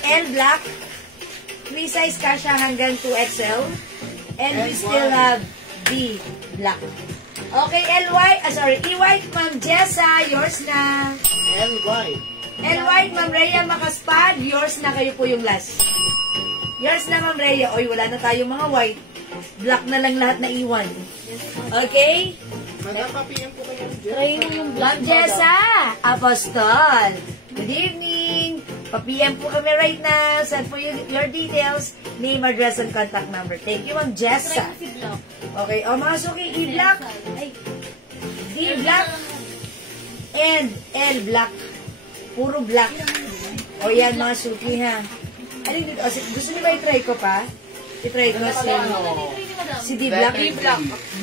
L black, free size kasya hanggang 2XL. And we still have B black. Okay, E white, Ma'am Jessa, yours na. And white. L white, Ma'am Rhea Makaspad, yours na, kayo po yung last. Yours na, Ma'am Rhea. Oy, wala na tayong mga white. Black na lang lahat na iwan. Okay? Madam, papiyan po kayo. Try mo yung Ma'am Jessa, Apostol. Good evening. Pa-PM po kami right now. Send po your details, name, address, and contact number. Thank you, Ma'am Jessa. Okay, o mga suki, E-black, D-black, and L-black. Puro black. O yan, mga suki, ha. Ano dito? O, gusto niyo ba i-try ko pa? I-try ko si D-black.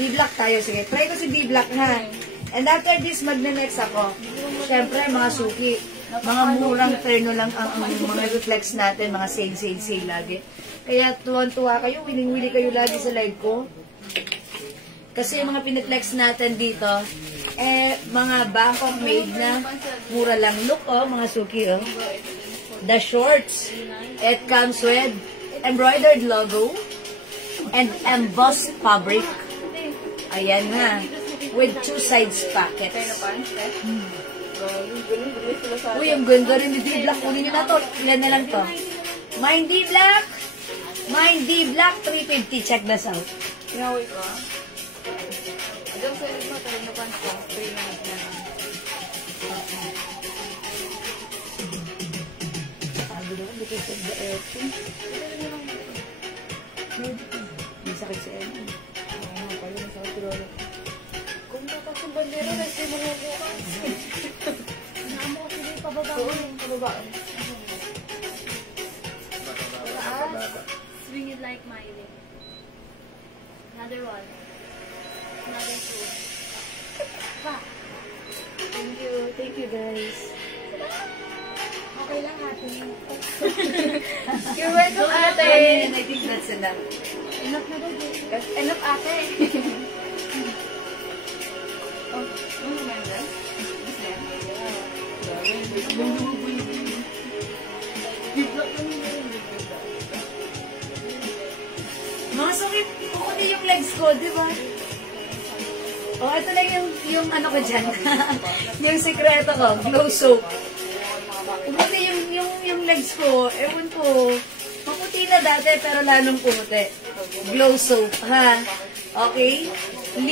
D-black tayo. Sige, try ko si D-black, ha. And after this, magne-next ako. Siyempre, mga suki, mga murang terno lang ang mga reflex natin, mga sale lagi. Kaya tuwan-tuwa kayo, wiling-wili kayo lagi sa live ko. Kasi yung mga piniflex natin dito, mga Bangkok made na, mura lang. Look, mga suki, the shorts. It comes with embroidered logo and embossed fabric. Ayan na. With 2 sides pockets. Uy, ang ganda rin ni D-Black. Kunin nyo na to. Ilan na lang to. Mine D-Black. Mine D-Black, 350. Check this out. Pinaway ko. Diyan sa ito, tayo na pants ko. 3 na natin. Because of the aircon. May sakit sa aircon. Kung tapos yung bandera, kasi mga bukas. Naamo kasi yung pababaan. Pababaan. Swing it like Miley. Another one. Another two. Pa. Thank you guys. Okay lang ate. You're welcome, ate. And I think that's enough. Enough na rin. Enough, ate. Oh, ano naman yan? Mga sukit, kukunin yung legs ko, di ba? O, ito lang yung ano ko dyan. Yung sikreto ko, glow soap. Pumuti yung legs ko, ewan ko, maputi na dati pero lalong pumuti. Glow soap, ha? Okay? 5,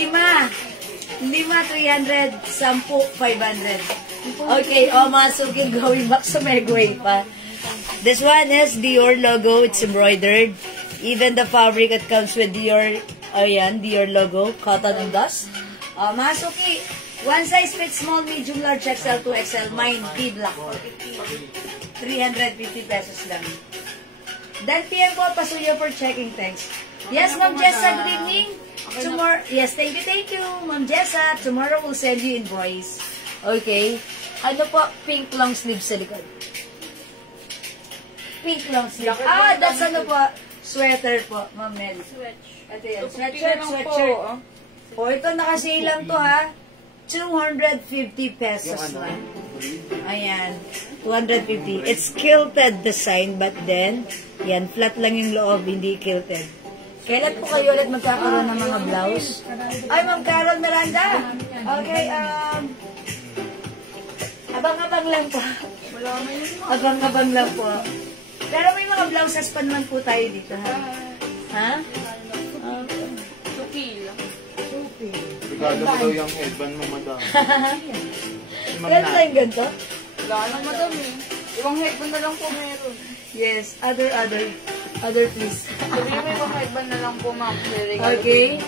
300, 10, 500. Okay, o mga sukit, going back sa Megway pa. This one is Dior logo. It's embroidered. Even the fabric it comes with Dior, ayan, Dior logo, cotton and dust. Mga suki, one size fits small, medium, large, XL, 2XL, mine, D-Black. 350 pesos lang. Then PM po, pasuyo for checking, thanks. Yes, Ma'am Jessa, good evening. Tomorrow, yes, thank you, Ma'am Jessa. Tomorrow we'll send you invoice. Okay. Ano po, pink long sleeve sa likod. Pink long sleeve. That's ano po, sweater po, Ma'am Mel. Ito yan, sweatshirt. O, ito nakasale lang to ha. 250 pesos lang. Ayan, 250. It's kilted design, but then, yan, flat lang yung loob, hindi kilted. Kailan po kayo ulit magkakaroon ng mga blouse? Ay, Ma'am Carol Miranda. Okay, abang-abang lang po. Abang-abang lang po. Pero may mga blouses pa naman po tayo dito, ha? Ha? Tukil. Regalo mo daw yung headband mo, madam. Kaya tayong ganito? Wala na, madam eh. Ibang headband na lang po meron. Yes, other please. Sabi mo ibang headband na lang po, ma'am. Okay.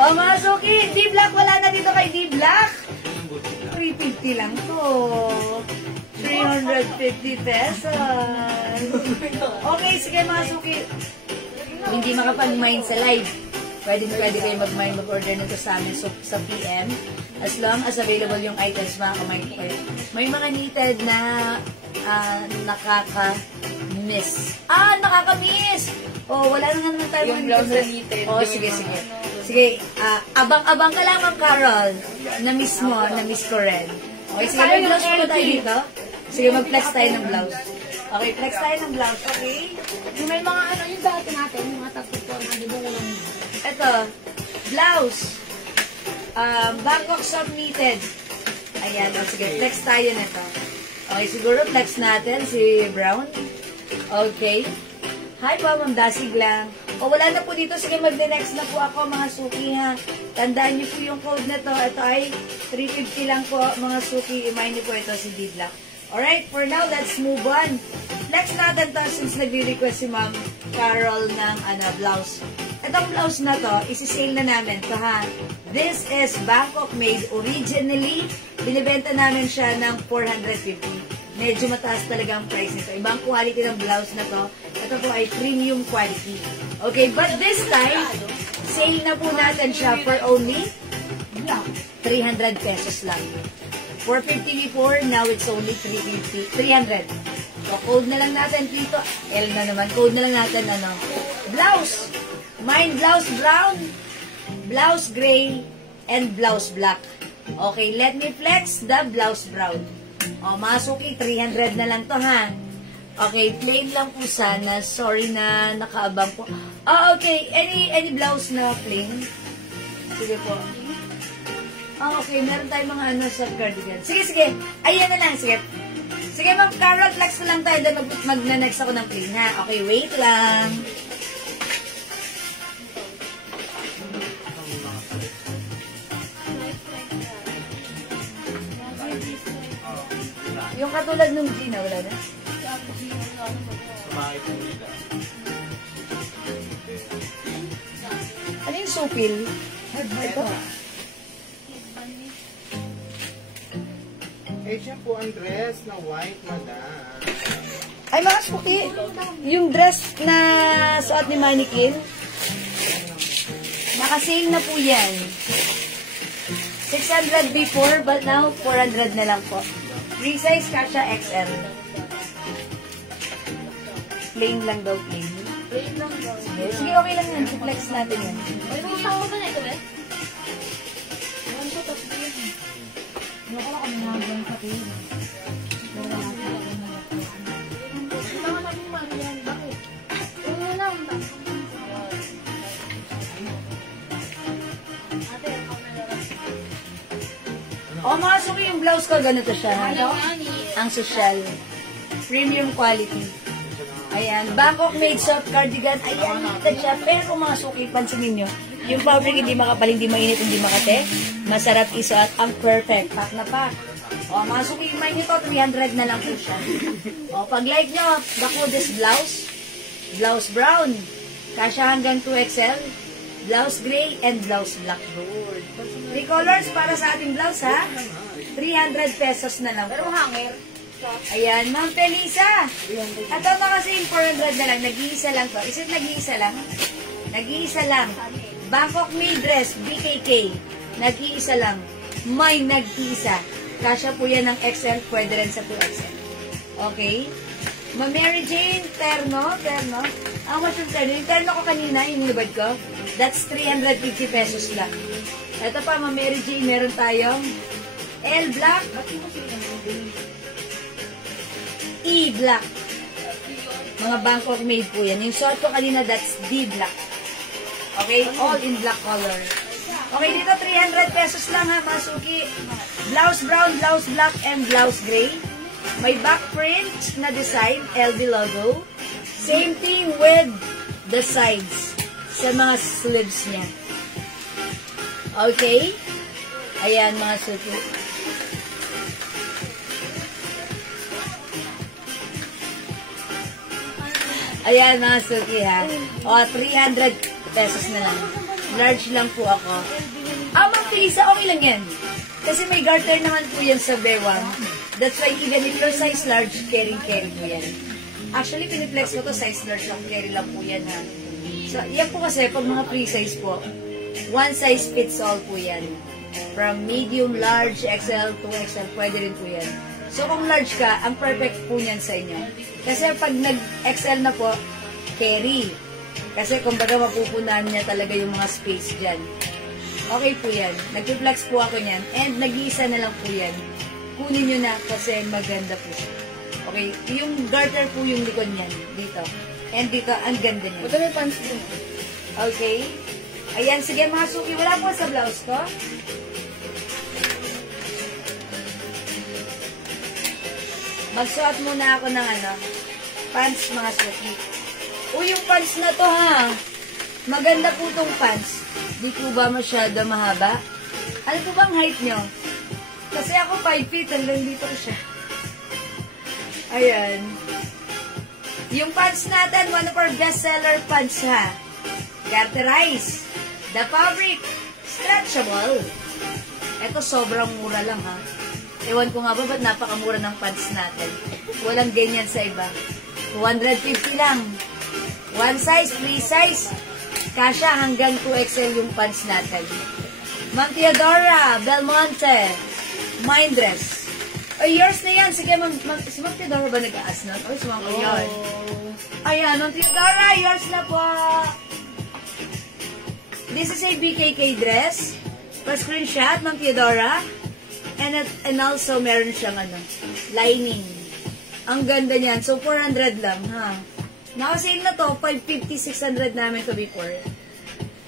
O, mga suki, D-Black, wala na dito kay D-Black. 350 lang to. 350 pesos. Okay, sige mga suki. Hindi makapag-mine sa live. Pwede kayo mag-order nito sa amin sa PM. As long as available yung items, makakamain ko kayo. May mga needed na nakaka-miss. Nakaka-miss! Wala na naman tayo yung blouse na needed. Sige. Sige, abang-abang ka lang, Ma'am Carol. Na-miss ko rin. Okay, sige, may blouse po tayo dito. Sige, mag-flex tayo ng blouse. Okay, flex tayo ng blouse, okay? Yung may mga yung dati natin, yung mga tagpuan, di ba walang Ito, blouse. Bangkok submitted. Ayan, sige, flex tayo nito. Okay, siguro flex natin si Brown. Okay. Hi po, Ma'am Dasig lang. Wala na po dito. Sige, mag-next na po ako, mga suki, ha. Tandaan niyo po yung code na to. Ito ay 350 lang po, mga suki. Imayin niyo po ito si D-Black. Alright, for now, let's move on. Flex natin to since nag-request si Ma'am Carol ng blouse. Itong blouse na to, isi-sale na namin to, ha. This is Bangkok made. Originally, binibenta namin siya ng 450. Medyo mataas talaga ang price nito. Ibang quality ng blouse na to. Ito po ay premium quality. Okay, but this time, sale na po natin siya for only 300 pesos lang. 450 before, now it's only 300. So, code na lang natin dito. L na naman. Code na lang natin, blouse. Mine blouse brown, blouse gray, and blouse black. Okay, let me flex the blouse brown. Mga suki, 300 na lang to, ha. Okay, plain lang po sana. Sorry na nakaabang po. Okay. Any blouse na plain? Sige po. Okay. Meron tayong mga sa cardigan. Sige. Ayan na lang. Sige, Ma'am Carol, flex na lang tayo. Then mag-next ako ng plain, ha. Okay, wait lang. Yung katulad nung Gina, wala na? Ano yung supil? Ito? Siya po ang dress na white, madam. Ay, mga suki, yung dress na suot ni Mannequin, nakasale na po yan. 600 before, but now 400 na lang po. Free size, kasha XL. Plain lang daw, plain. Plain lang daw. Sige, okay lang yan. Flex natin yan. Ay, kung saan ko ba na ito, eh? Mga suki, yung blouse ko, ganito siya. Ang social. Premium quality. Ayan. Bangkok made soft cardigan. Ayan, ito siya. Pero mga suki, pansinin nyo. Yung fabric hindi makapal, hindi mainit, hindi makate. Masarap isuot. Ang perfect. Pack na pack. O, mga sukimay nyo to, 300 na lang po siya. O, pag like nyo, the cutest blouse, blouse brown, kasya hanggang 2XL, blouse gray, and blouse black. 3 colors para sa ating blouse, ha? 300 pesos na lang po. Pero hanger. Ayan, Ma'am Felisa. Ito mga kasi 400 na lang. Nag-iisa lang to. Is it nag-iisa lang? Nag-iisa lang. Bangkok Made Dress, BKK. Nag-iisa lang. May nag-iisa. Kasya po yan ng XL. Pwede rin sa 2XL. Okay? Ma'am Mary Jane, terno. Ang much yung terno? Yung terno ko kanina, yung lubad ko, that's 350 pesos lang. Ito pa, Ma'am Mary Jane, meron tayong L Black. E Black. Mga Bangkok Made po yan. Yung suot ko kanina, that's D Black. Okay? All in black color. Okay, dito 300 pesos lang ha, Masuki. Blouse brown, blouse black, and blouse gray. May back print na design, LV logo. Same thing with the sides sa mga sleeves niya. Okay? Ayan, Masuki. Ayan, mga suki ha. O, 300 pesos na lang. Large lang po ako. Ma'am Felisa, okay lang yan. Kasi may garter naman po yan sa bewang. That's why even if you're size large, carry po yan. Actually, piniplex ko to size large lang. Carry lang po yan ha. So, yan po kasi, pag mga free size po, one size fits all po yan. From medium, large, XL, 2XL, pwede rin po yan. So, kung large ka, ang perfect po niyan sa inyo. Kasi pag nag-XL na po, carry. Kasi kumbaga mapupunan niya talaga yung mga space dyan. Okay po yan. Nag-flex po ako niyan. And nag-iisa na lang po yan. Kunin nyo na kasi maganda po siya. Okay? Yung garter po yung likod niyan. Dito. And dito, ang ganda niya. Buto may pants din. Okay? Ayan, sige mga suki. Wala po sa blouse ko. Magsuot muna ako ng pants mga suki. Yung pants na to ha. Maganda po tong pants. Di po ba masyado mahaba? Ano po bang height nyo? Kasi ako 5 feet, hanggang dito ko siya. Ayan. Yung pants natin, one of our bestseller pants ha. Garterize. The fabric, stretchable. Ito sobrang mura lang ha. Ewan ko nga ba, ba't napakamura ng pants natin? Walang ganyan sa iba. 250 lang. One size, free size. Kasya hanggang 2XL yung pants natin. Ma'am Theodora Belmonte, mind dress. Yours na yan. Sige, si Ma'am Theodora ba nag-aas nun? Sumama ko yun. Ayan, Ma'am Theodora, yours na po. This is a BKK dress. Pa-screenshot, Ma'am Theodora. And also, meron siyang lining. Ang ganda niyan. So, 400 lang, ha? Naka-sale na to. 550, 600 namin to before.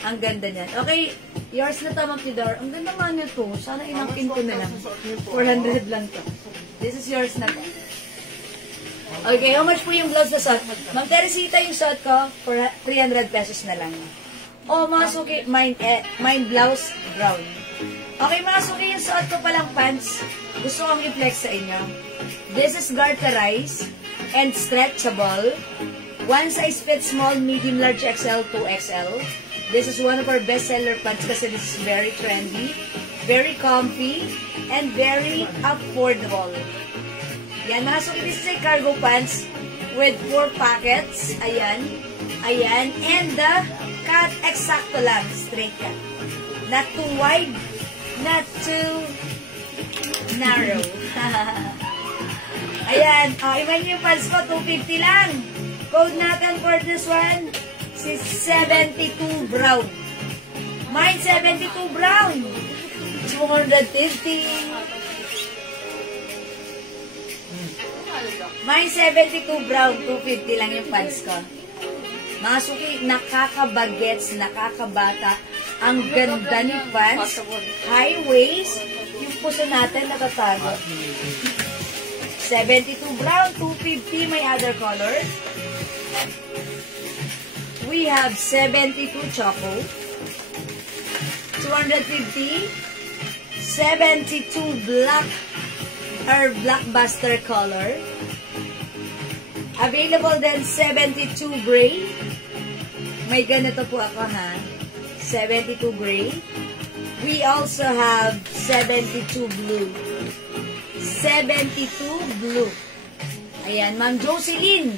Ang ganda niyan. Okay, yours na to, Ma'am Theodora. Ang ganda nga nyo to. Sana inangkin ko na lang. 400 lang to. This is yours na to. Okay, how much po yung blouse na suot? Ma'am Teresita, yung suot ko, for 300 pesos na lang. Mga suki, mine blouse, brown. Okay, mga suki, yung suot ko palang pants, gusto kong i-flex sa inyo. This is garterized and stretchable. One size fits small, medium, large, XL, 2XL. This is one of our bestseller pants kasi this is very trendy, very comfy, and very affordable. Yan, mga suki, this is a cargo pants with 4 pockets. Ayan. Ayan. And the cut, eksakto lang, straight cut. Not too wide, not too narrow. Ayan. Iwan yung pants ko, 250 lang. Code natin for this one, si 72 brown. Mine, 72 brown. 250. Mine, 72 brown. 250 lang yung pants ko. Mga suki, nakakabagets, nakakabata. Ang ganda ni pants. High waist. Yung puso natin nakatago. 72 brown, 250. May other colors. We have 72 choco. 250. 72 black. our blockbuster color. Available din 72 gray. May ganito po ako ha. 72 gray. We also have 72 blue. 72 blue. Ayan, Ma'am Jocelyn.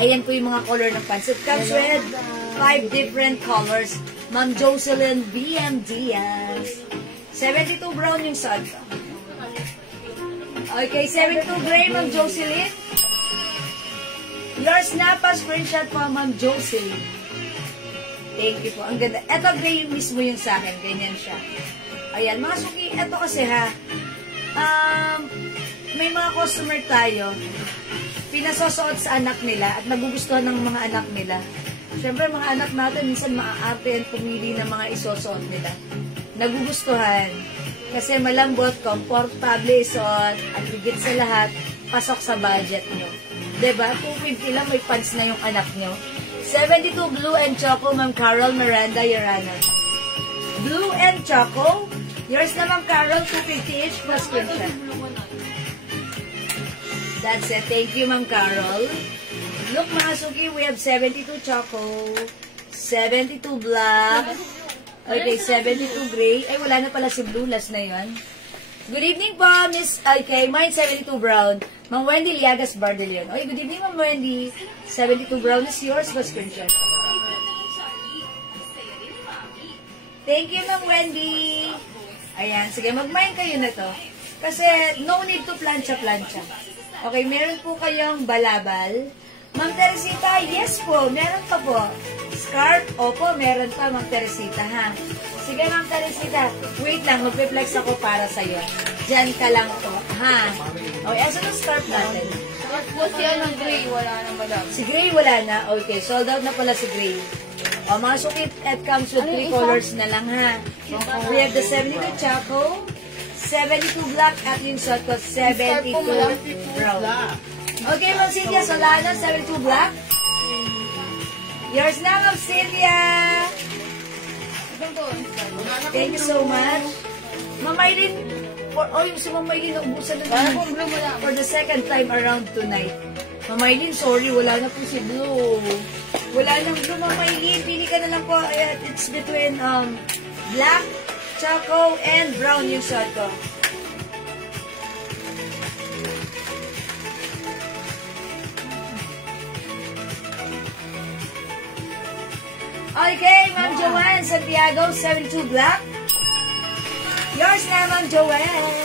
Ayan po yung mga color ng pants. It comes with 5 different colors. Ma'am Jocelyn BM Diaz. 72 brown yung suot ko. Okay, 72 gray, Ma'am Jocelyn. Your snap a screenshot po, Ma'am Jocelyn. Thank you po. Ang ganda. Ito gray mismo yung sa akin. Ganyan siya. Ayan, mga suki. Ito kasi ha. May mga customer tayo. Pinasusuot sa anak nila at nagugustuhan ng mga anak nila. Siyempre, mga anak natin, minsan maaarte at pumili ng mga isusuot nila. Nagugustuhan. Kasi malambot, komportable isuot, at higit sa lahat, pasok sa budget nyo. Diba? 250 lang, may pants na yung anak nyo. 72 blue and choco, Ma'am Carol Miranda Yorana. Blue and choco. Yours na, Ma'am Carol, 250 each plus screenshot. That's it. Thank you, Ma'am Carol. Look, mga suki, we have 72 choco, 72 black, okay, 72 gray. Ay, wala na pala si blue, last na yun. Good evening po, Miss, okay, mine 72 brown. Ma'am Wendy Liagas Bardelion. Okay, good evening, Ma'am Wendy. 72 brown is yours, plus screenshot. Thank you, Ma'am Wendy. Ayan, sige, mag-mine kayo na to. Kasi, no need to plancha-plancha. Okay, meron po kayong balabal. Ma'am Teresita, yes po, meron pa po. Scarf, opo, meron pa, Ma'am Teresita, ha? Sige, Ma'am Teresita, wait lang, magpe-flex ako para sa'yo. Diyan ka lang to, ha? Okay, asan ang scarf natin? Tapos yan ang gray, wala na madam. Si Gray wala na. Okay, sold out na pala si Gray. O, mga sukit, it comes with 3 colors na lang, ha? We have the 72 choco, 72 black, at yung shot ko, 72 brown. Okay, Ma'am Cynthia Solano, 72 black. Yours na, Ma'am Cynthia. Thank you so much. Ma'am Maylin, yung si Ma'am Maylin, naubusan na for the second time around tonight. Ma'am Maylin, sorry, wala na po si Blue. Wala nang Blue, Ma'am Maylin. Pili ka na lang po. It's between black, choco, and brown yung shot ko. Okay, Ma'am Joanne Santiago, 72 black. Yours na, Ma'am Joanne.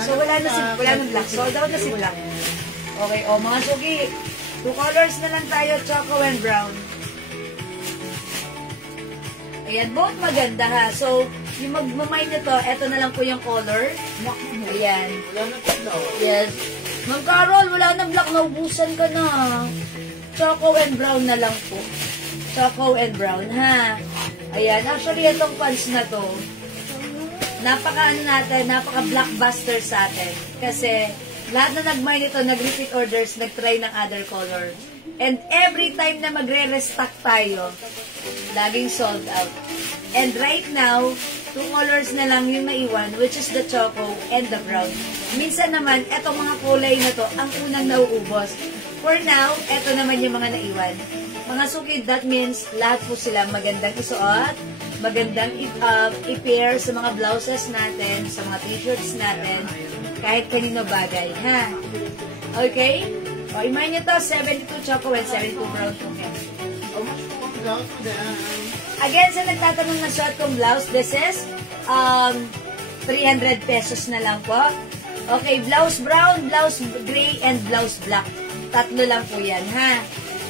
So, wala na black. Sold out na si black. Okay, o mga sugi. 2 colors na lang tayo, choco and brown. Ayan, both maganda ha. So, yung magmamay nito, eto na lang po yung color. Ayan. Yes. Ma'am Carol, wala na black. Naubusan ka na. Choco and brown na lang po. Choco and brown, ha? Ayan. Actually, itong pants na to, napaka-blockbuster sa atin. Kasi, lahat na nag-mine nito, nag-repeat orders, nag-try ng other color. And every time na magre-restock tayo, laging sold out. And right now, 2 colors na lang yung naiwan, which is the choco and the brown. Minsan naman, etong mga kulay na to, ang unang nauubos. For now, eto naman yung mga naiwan. Mga sukid, that means lahat po sila magandang isuot, magandang i-pair sa mga blouses natin, sa mga t-shirts natin, kahit kanino bagay, ha? Okay? O, imayin nyo to, 72 choco and 72 brown token. Again, sa nagtatanong ng short kong blouse, this is 300 pesos na lang po. Okay, blouse brown, blouse gray, and blouse black. Tatlo lang po yan, ha?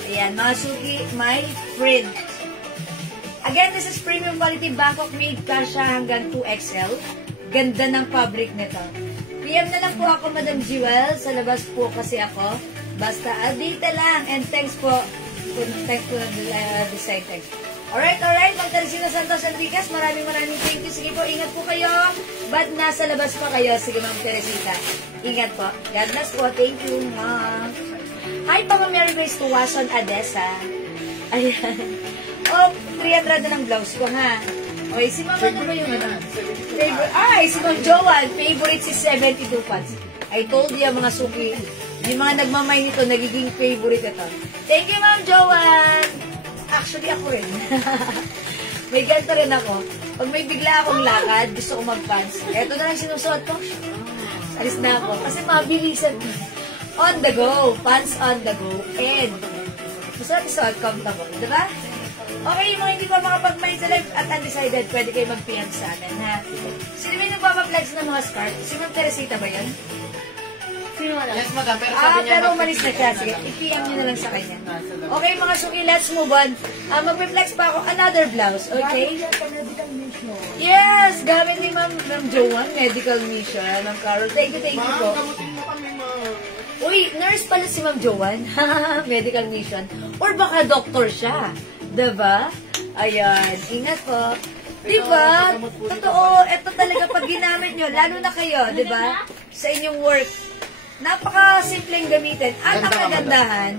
Ayan, mga suki, my friend. Again, this is premium quality Bangkok made, kasha hanggang 2XL. Ganda ng fabric nito. PM na lang po ako, Madam Jewel. Sa labas po kasi ako. Basta, dito lang. And thanks po. Thanks po ng design. Thanks. Alright. Ma'am Teresita Santos Enriquez, maraming thank you. Sige po, ingat po kayo. Ba't nasa labas pa kayo? Sige, Ma'am Teresita. Ingat po. God bless po. Thank you, Ma'am. Hi, Mama Mary Grace Tuwason Adesa. Ayan. 300 na ng blouse ko, ha? Okay, si Mama na ba yung ano? Si Ma'am Joanne, favorite si 72 pants. I told you, mga suki, yung mga nagmamay nito, nagiging favorite ito. Thank you, Ma'am Joanne! Actually, ako rin. May ganito rin ako. Pag may bigla akong lakad, gusto ko mag-pants. Ito na lang sinusuot ko. Alis na ako. Kasi mabilisan. On the go. Pants on the go. And, masarap isuot, comfortable. Diba? Okay, yung mga hindi pa makapag-mind sa live at undecided, pwede kayo mag-PM sa amin, ha? Sino may nagpapaplex ng mga scarf? Si Ma'am Teresita ba yan? Sino wala? Yes, madam. Pero sabi niya, Pero umalis na siya. Sige, i-PM nyo na lang sa kanya. Okay, mga suki, let's move on. Mag-reflex pa ako. Another blouse, okay? Yes! Gamit ni Ma'am Joanne, medical mission. Ma'am Carol, thank you Ma'am, po. gamutin mo kami, ma'am. Uy, nurse pala si Ma'am Joanne. Medical mission. Or baka doctor siya. Diba? Ayan. Ingat po. Diba? Totoo. Ito talaga pag ginamit nyo, lalo na kayo, diba? Sa inyong work. Napaka-simpleng gamitin. At ang kagandahan,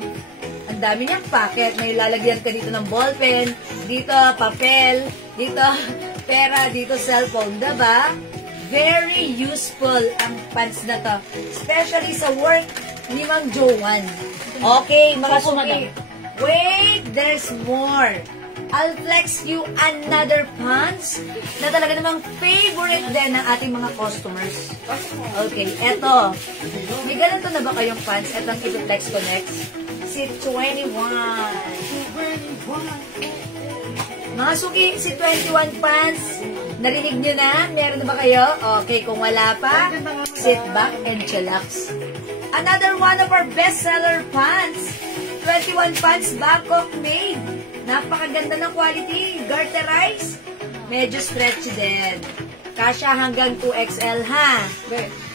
ang dami niyang packet. May lalagyan ka dito ng ballpen, dito papel, dito pera, dito cellphone. Diba? Very useful ang pants na to. Especially sa work ni Ma'am Joanne. Okay, mga suki. Wait, there's more. I'll flex you another pants na talaga namang favorite din ng ating mga customers. Okay, eto. May ganito na ba kayong pants? Eto ang i-flex ko next. Si 21. Mga suki, si 21 pants. Narinig nyo na? Meron na ba kayo? Okay, kung wala pa, sit back and chillax. Another one of our bestseller pants. 21 pants, Bangkok made. Napakaganda ng quality. Garterized. Medyo stretchy din. Kasya hanggang 2XL, ha?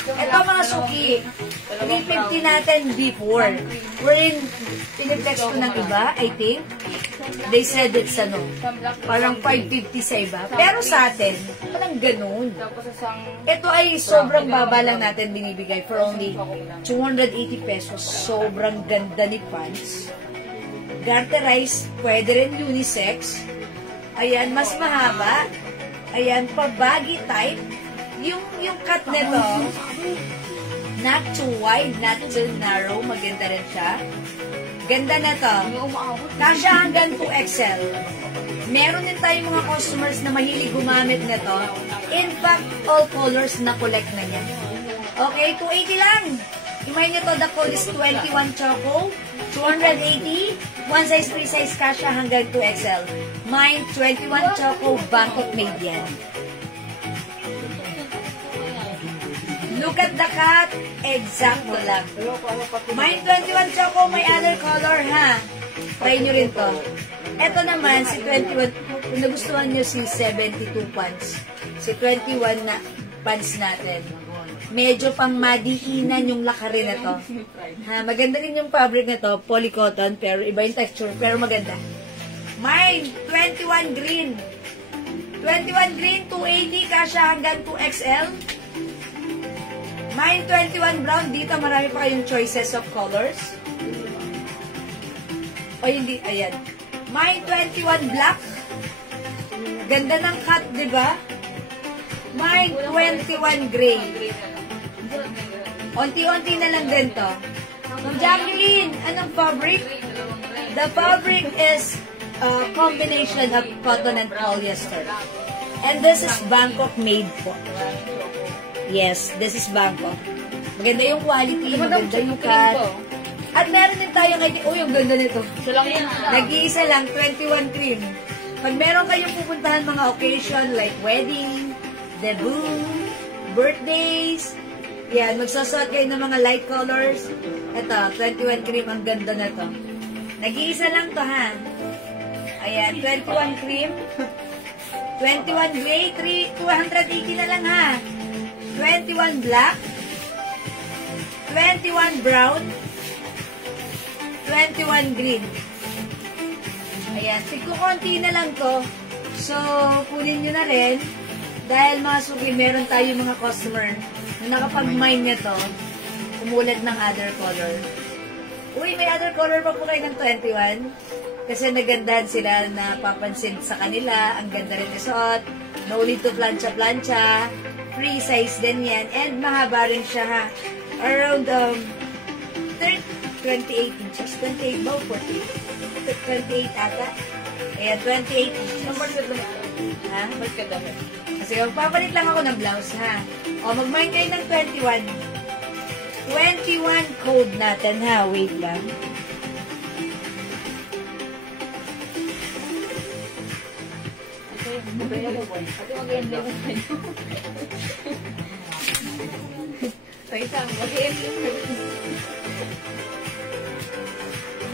Ito mga suki. 350 natin before. Wherein, piniplex ko ng iba, I think. They said it's parang 550 sa iba. Pero sa atin, parang ganun. Ito ay sobrang baba lang natin binibigay for only 280 pesos. Sobrang ganda ni pants. Garterized, pwede rin unisex. Ayan, mas mahaba. Ayan, pa-baggy type. Yung cut nito, not too wide, not too narrow. Maganda rin siya. Ganda na to. Kasya hanggang 2XL. Meron din tayong mga customers na mahilig gumamit na to. In fact, all colors na collect na niya. Okay, 280 lang. Imayin nyo to, the code is 21 Choco. 280. One size, free size, kasya hanggang 2XL. Mine, 21 Choco, Bangkok made yan. Look at the cut. Exacto lang. Mine 21 Choco, may other color, ha? Try nyo rin to. Ito naman, si 21, kung nagustuhan nyo si 72 pants. Si 21 na pants natin. Medyo pang madiinan yung lakarin na to. Ha, maganda rin yung fabric na to, polycotton, pero iba yung texture, pero maganda. Mine, 21 green. 21 green, 280, kasya hanggang 2XL. Mine 21 brown, dito marami pa kayong choices of colors. O hindi, ayan. Mine 21 black. Ganda ng cut, di ba? Mine 21 gray. Unti-unti na lang din to. Ma'am Jacqueline, anong fabric? The fabric is a combination of cotton and polyester. And this is Bangkok made po. Yes, this is Bangkok. Maganda yung quality, maganda yung cut. At meron din tayong idea, yung ganda nito. Nag-iisa lang, 21 cream. Pag meron kayong pupuntahan mga occasion like wedding, debut, birthdays, yan, magsasot kayo ng mga light colors. Ito, 21 cream, ang ganda na to. Nag-iisa lang to, ha? Ayan, 21 cream. 21 gray, 280 na lang, ha? 21 black, 21 brown, 21 green. Ayan, tigko-konti na lang to. So, kunin nyo na rin. Dahil mga suki, meron tayo mga customer na nakapag-mine nyo to, umulat ng other color. Uy, may other color pa po kayo ng 21. Kasi nagandahan sila na papansin sa kanila. Ang ganda rin isuot. No need to plancha-plancha. Free size din yan. And mahaba rin siya ha. Around 28 inches. 28 ba o 48? 28 ata. Ayan, 28 inches. Number ka lang. Ha? Number ka lang. Kasi papalit lang ako ng blouse ha. O, mag-mine kayo ng 21. 21 code natin ha. Wait lang. Ate, mag-end lang ako. Sa isang, mag-end lang ako.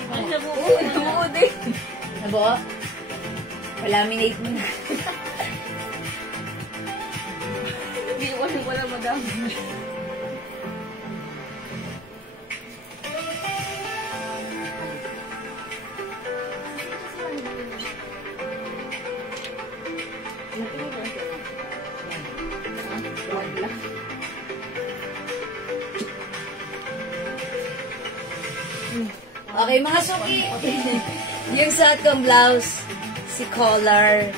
Ano siya buo? Nabuo din. Nabuo? Palaminate mo na. Hindi ko wala madami. Okay, mga suki. Yung suot kong blouse, si collar.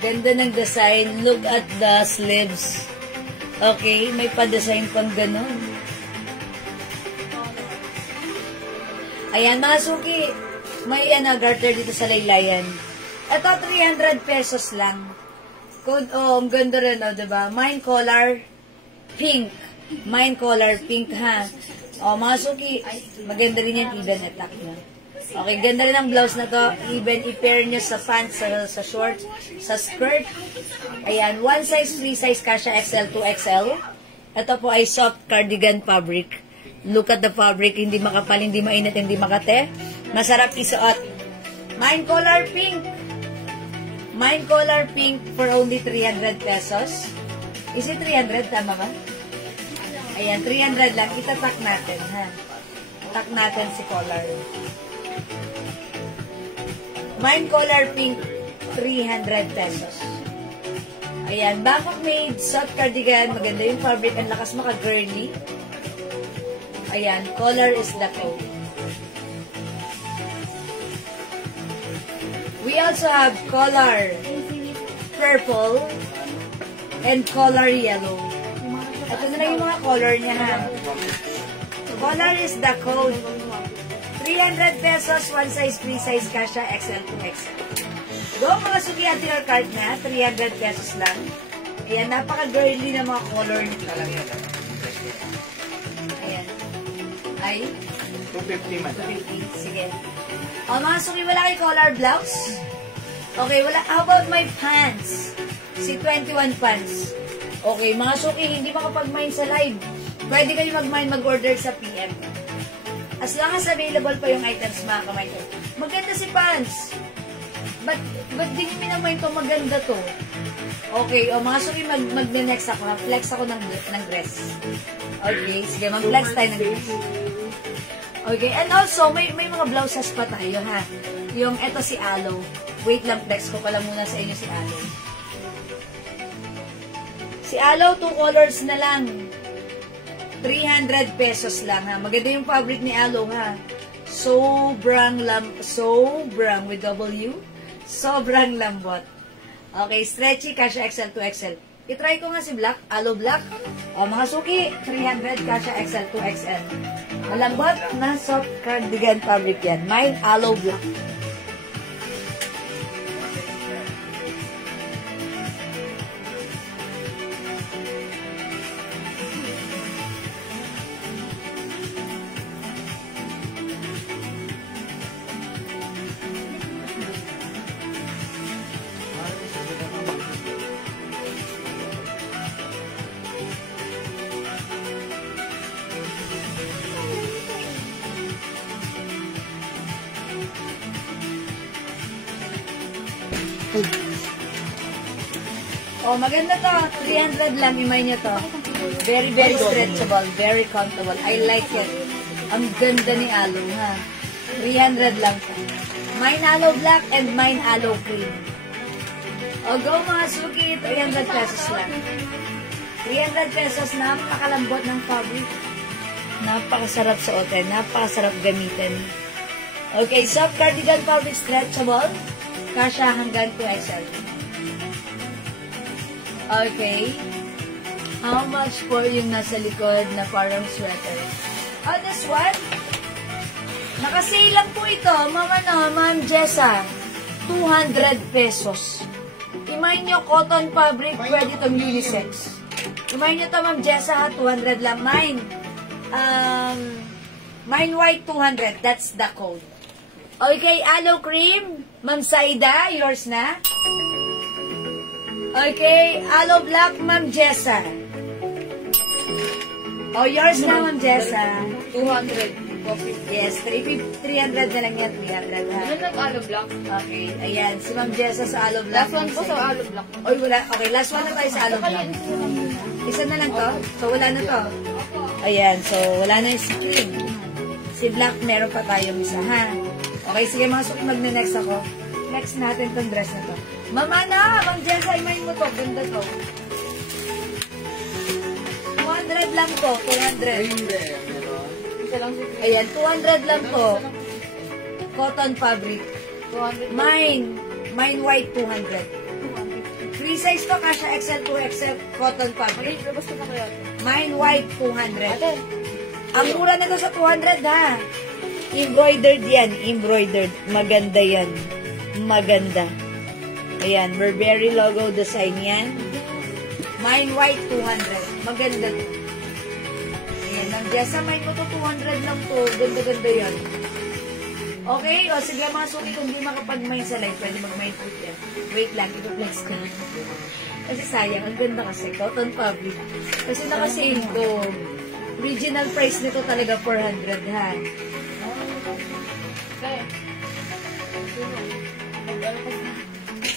Ganda ng design. Look at the sleeves. Okay, may pa-design pang ganun. Ayan, mga suki. May garter dito sa laylayan. Ito, 300 pesos lang. Ang ganda rin, diba? Mine collar, pink. Mine collar, pink, ha? Mga suki, maganda rin yan, even attack nyo. Okay, ganda rin ang blouse na to. Even i-pair nyo sa pants, sa shorts, sa skirt. Ayan, one size, free size, kasha XL to XL. Ito po ay soft cardigan fabric. Look at the fabric, hindi makapal, hindi mainit, hindi makate. Masarap isuot. Mine collar pink. Mine collar pink for only 300 pesos. Is it 300? Tama ba? Ayan, 300 lang. Itatak natin, ha? Tak natin si collar. Mine collar pink, 300 pesos. Ayan, Bangkok made, soft cardigan. Maganda yung fabric. Ang lakas maka-girly. Ayan, color is the code. We also have color purple and color yellow. Ito na lang yung mga color niya, ha. Color is the code. 300 pesos, one size, free size, kasha, XL to XL. Go, mga suki at your cart na. 300 pesos lang. Ayan, napaka-girly na mga color nito. Ayan. Ay? 250 madam. 250. Sige. Mga suki, wala kay collar blouse? Okay, wala. How about my pants? Si 21 pants. Okay, mga suki, hindi makapag-mine sa live. Pwede kayo mag-mine, mag-order sa PM. As long as available pa yung items, mga kamay ko. Maganda si pants. Ba't di nyo minamay to? Maganda to. Okay, mga suki, mag-next ako. Flex ako ng dress. Okay, sige, mag-flex tayo ng dress. Okay, and also, may mga blouses pa tayo, ha? Yung, eto si Aloe. Wait lang, flex ko pala muna sa inyo si Aloe. Si Aloe, 2 colors na lang. 300 pesos lang, ha? Maganda yung fabric ni Aloe, ha? Sobrang with W. Sobrang lambot. Okay, stretchy, kasha XL to XL. I-try ko nga si Black, Aloe Black. Mga suki, 300, kasha XL to XL. Malambot na soft cardigan fabric yan. Mine, Aloe Black. Maganda to. 300 lang, imay niya to. Very, very stretchable. Very comfortable. I like it. Ang ganda ni Aloe, ha? 300 lang to. Mine Aloe Black and mine Aloe Cream. Go mga suki, 300 pesos lang. 300 pesos, napakalambot ng fabric. Napakasarap suotin. Napakasarap gamitin. Okay, soft cardigan fabric stretchable. Kasha hanggang 2XL. Okay. How much po yung nasa likod na parang sweater? Oh, this one? Nakasale lang po ito, Ma'am Jessa. 200 pesos. Imayin nyo, cotton fabric, pwede itong unisex. Imayin nyo ito, Ma'am Jessa, 200 lang. Mine white, 200. That's the code. Okay, aloe cream. Ma'am Saida, yours na. Okay, aloe black, Ma'am Jessa. Oh, yours na, Ma'am Jessa. 200. Yes, 300 na lang yan, 300 ha. Ano nag-aloe black? Okay, ayan, si Ma'am Jessa sa aloe black. Last one po sa aloe black. Oy, wala. Okay, last one na tayo sa aloe black. Isa na lang to? So, wala na to? Ayan, so, wala na yung si Kim. Si Black, meron pa tayong isa, ha? Okay, sige mga suki, magne-next ako. Next natin tong dress na to. Mama na! Ma'am Jessa, imayin mo to. Ganda to. 200 lang to. 200. Isa lang si Ayan, 200 lang to. Cotton fabric. 200. Mine white, 200. Free size to, kasha XL to XL, cotton fabric. Labas ko na kaya. Mine white, 200. Ate. Ang mura na to sa 200 ha. Embroidered yan. Embroidered. Maganda yan. Maganda. Ayan. Burberry logo design yan. Mine white 200. Maganda to. Ayan. Ang Jessa, mine mo to 200 lang to. Ganda-ganda yan. Okay. O sige mga suki, kung di makapag-mine sa live, pwede mag-mine po yan. Wait lang. Ito-flex ko. Kasi sayang. Ang ganda kasi. Cotton fabric. Kasi nakasale ko. Original price nito talaga 400 ha. Okay.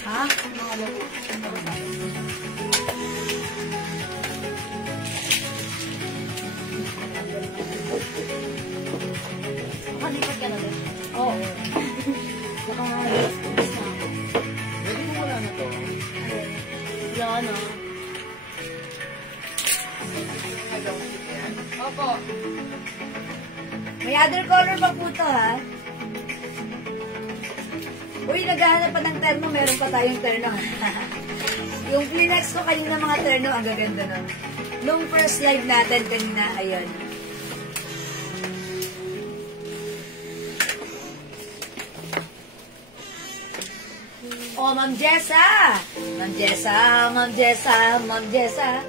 Ha? Makalipat ka na din. Oo. Baka Pwede mo wala na to. yan o. Opo. May other color pa po ito ha. Uy, naghahanap pa ng terno. Meron pa tayong terno. Yung Kleenex ko kanina mga terno, ang gaganda nun. Nung first live natin kanina, ayan. Oh, Ma'am Jessa! Ma'am Jessa, Ma'am Jessa, Ma'am Jessa.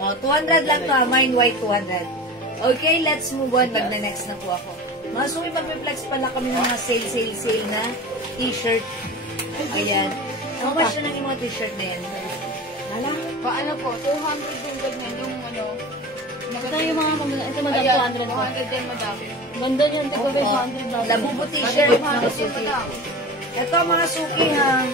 Oh, 200 lang to ha. Mine white, 200. Okay, let's move on. Magna-next na po ako. Mga suki, mag-reflex pala kami ng mga sale na t-shirt. Ayan. How much na lang yung mga t-shirt na yan? Hala? Paano po? 200 yung ganyan yung ano. Ito yung mga ito madam Ayan, 200 po. 200 din madami. Ganda niyan, ito ba 200 ba? Labubo t-shirt, mga suki. Ito mga suki ha.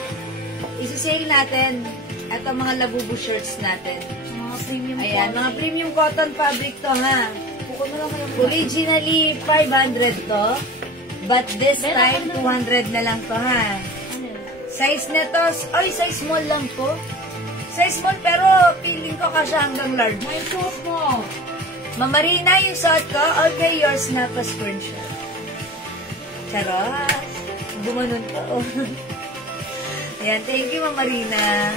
Isi-sale natin. Ito mga labubo shirts natin. Mga premium Ayan, mga premium cotton fabric to ha. Bukod na lang kayo. Originally, 500 to. But this time, 200 na lang to ha. Size nito, ay, size small lang po. Size small, pero feeling ko kasi hanggang large. May suit mo. Mamarina yung suot ko. Okay, yours na pa screenshot. Charot. Gumanon pa. Oh. Ayan, thank you, Mamarina.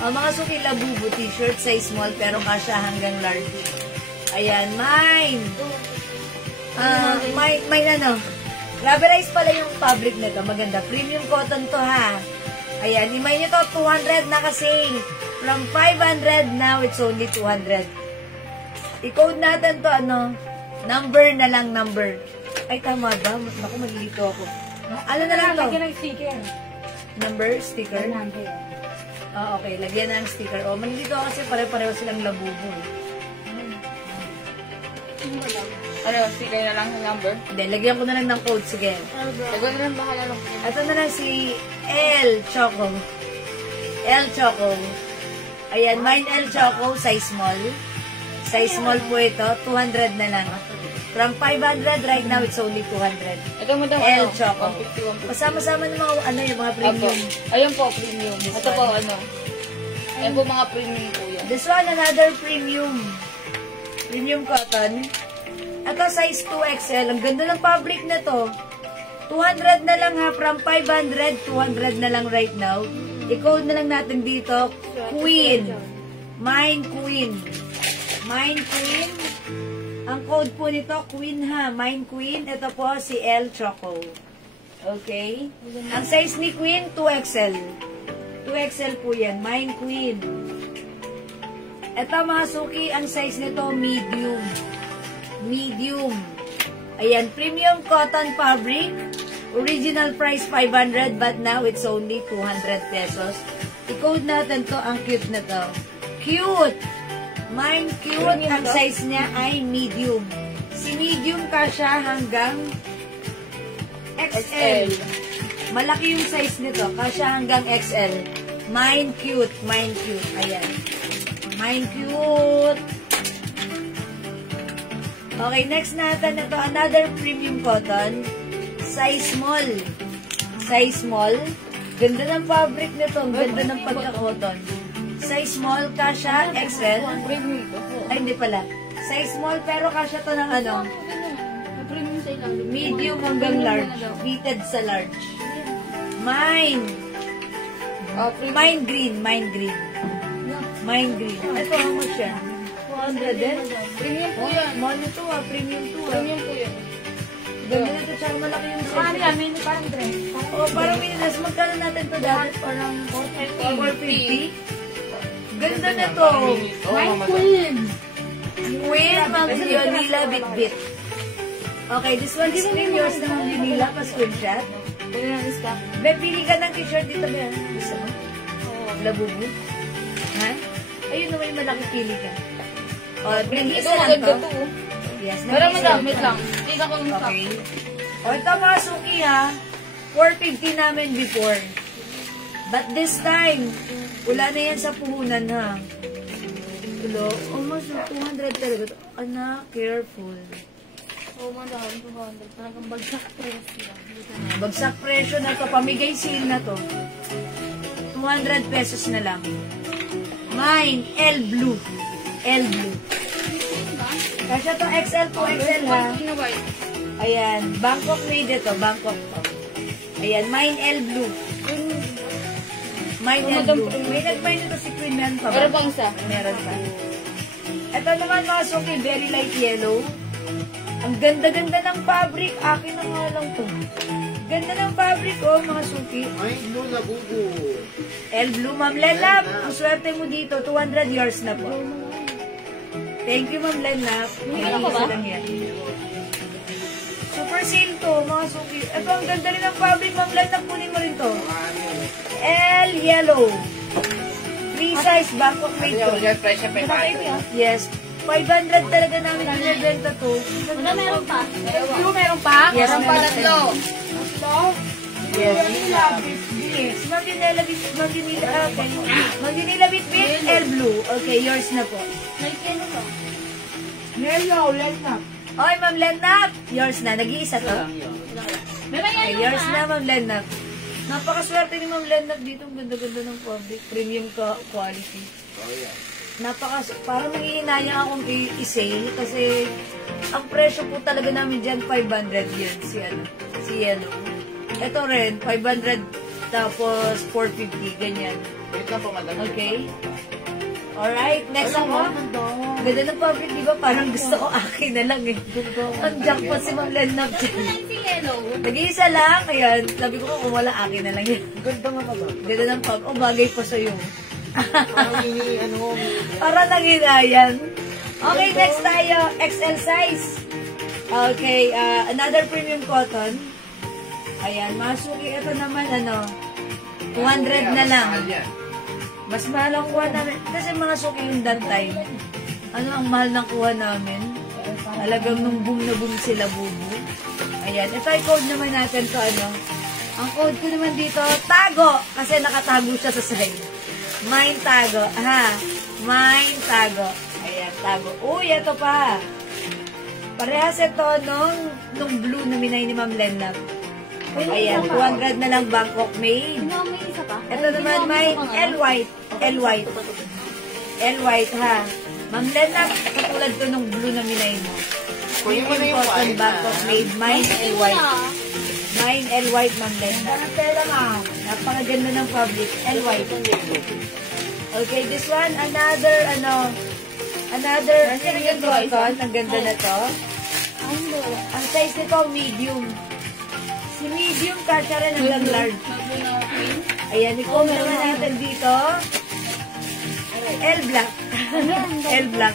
Mga suki labubo t-shirt, size small, pero kasya hanggang large. Ayan, mine. Mine ano. Rubberized pala yung fabric na to. Maganda. Premium cotton to ha. Ayan, imay nyo to. 200 na kasi. From 500, now it's only 200. I-code natin to ano. Number na lang, number. Ay, tama ba? Naku, malilito ako. Ano na lang to? Lagyan ng sticker. Number, sticker? Okay. Lagyan na ng sticker. O, malilito kasi pare-pareho silang labubo. Ano, sige na lang yung number. Hindi, lagyan ko na lang ng code. Sige. Ikaw na lang bahala lang. Ito na lang si L Choco. L Choco. Ayan, mine L Choco, size small. Size small po ito, 200 na lang. From 500, right now, it's only 200. Ito mo daw, L ano? Choco. 151. Kasama-sama ng mga, ano, yung mga premium. Ayun po, premium. Ito po, ano. Ayun po, mga premium po yan. This one, another premium. Premium cotton. Ito, size 2XL. Ang ganda ng fabric na to. 200 na lang ha, from 500, 200 na lang right now. I-code na lang natin dito, Queen. Mine Queen. Mine Queen. Ang code po nito, Queen ha. Mine Queen. Ito po si L Choco. Okay? Ang size ni Queen, 2XL. 2XL po yan. Mine Queen. Ito mga suki, ang size nito, medium. Medium. Ayan, premium cotton fabric. Original price 500 but now it's only 200 pesos. I-code natin to, ang cute na to. Cute! Mine cute, ang size niya ay medium. Si medium kasha hanggang XL. Malaki yung size nito, kasha hanggang XL. Mine cute, mine cute. Ayan. Mine cute. Okay, next natin ito, another premium cotton. Size small. Size small. Ganda ng fabric nito. Ganda ng pagka-cotton. Size small, kasha, XL. Ay, hindi pala. Size small, pero kasha to ng ano? Medium hanggang large. Fitted sa large. Mine. Mine green. Mine green. Mine green. Ito, how much yan? 200 din? Premium po yan. Mahal nito ah. Premium to ah. Premium po yan. Ganda nito, tsaka malaki yung size. Parang namin, parang dress. Oh, parang minilas. Magkano natin to dati? Parang 450. Ganda na to. My queen. Queen, Ma'am Yonila Bitbit. Okay, this one is screen yours na Ma'am Yonila. Pa-screenshot. Be, pili ka ng t-shirt dito, Be. Gusto mo? Labubu? Ha? Ayun naman yung malaki pili ka. O, nag-isa lang to. Yes, Pero nag-isa madam, lang wait to. lang. Tika ko ng Okay. O, ito mga suki ha. 450 namin before. But this time, wala na yan sa puhunan ha. Hello? Almost 200 talaga to. Anak, careful. Oh, madam, 200. Talagang bagsak presyo. Bagsak presyo na to. Pamigay sale na to. 200 pesos na lang. Mine, L Blue. L Blue. Kasya to XL po, XL ha. Ayan, Bangkok made ito, Bangkok to. Ayan, mine L Blue. Mine L Blue. May nag-mine ito si Queen Man pa ba? Meron pang isa. Meron pa. Ito naman mga suki, very light yellow. Ang ganda-ganda ng fabric. Akin na nga lang to. Ganda ng fabric, oh, mga suki. Ay, no, labubo. L Blue, Ma'am Lenap. Ang swerte mo dito, 200 yours na po. Thank you, Ma'am Lenap. Ano ko ba? Lang yan. Super sale to, mga suki. Ito, ang ganda rin ng fabric, Ma'am Lenap. Kunin mo rin to. L Yellow. Free size, Bangkok made to. Yes. 500 talaga namin binibenta to. Madam, meron pa. Meron pa? Yes, Meron pa tatlo. Yes. Yes. Ma'am Dinela Bitbit. Ma'am Dinela Bitbit, L Blue. Okay, yours na po. May keno to. Yellow, let's up. Okay, Ma'am Lenap. Yours na. Nag-iisa to. May Okay, yours na, Ma'am Lenap. Napakaswerte ni Ma'am Lenap dito. Ang ganda-ganda ng fabric. Premium quality. Parang nangihinayang akong i-sale kasi ang presyo po talaga namin dyan, 500 yun. Si Yellow. Ito rin, 500 tapos 450, ganyan. Wait lang po, madam. Okay? Alright, next ako. Ganda ng fabric, di ba? Parang gusto ko akin na lang eh. Ang jackpot si Ma'am Lenap dyan. Ay, si Yellow. Nag-iisa lang, ayan. Sabi ko kung wala akin na lang yan. Ganda nga ba? Ganda ng fabric. Oh, bagay pa sa'yo. Parang ano, Para nanginayan. Okay, next tayo. XL size. Okay, another premium cotton. Ayan, masuki. Ito naman, 200 na lang. Mas mahal ang kuha namin. Kasi mga suki yung that time. Ang mahal ng kuha namin? Talagang nung boom na boom sila, bubu. Ayan, ito ay code naman natin to, Ang code ko naman dito, tago. Kasi nakatago siya sa side. Mine tago. Mine tago. Ayan, tago. Uy, ito pa. Parehas ito nung blue na minay ni Ma'am Lenap. Ayan, 200 na lang Bangkok made. May isa pa. Ito naman may L white. L white. L white ha. Ma'am Lenap, katulad to nung blue na minay mo. kunin mo na yung Cotton white. Bangkok made. Mine L white. Mine, L white, Ma'am Lenda. Napakaganda ng fabric. L white. Okay, this one, another premium cotton. Ang ganda na to. Ang size nito, medium. Si medium, kasha rin hanggang large. Ayan, i-code naman natin dito. L black. L black.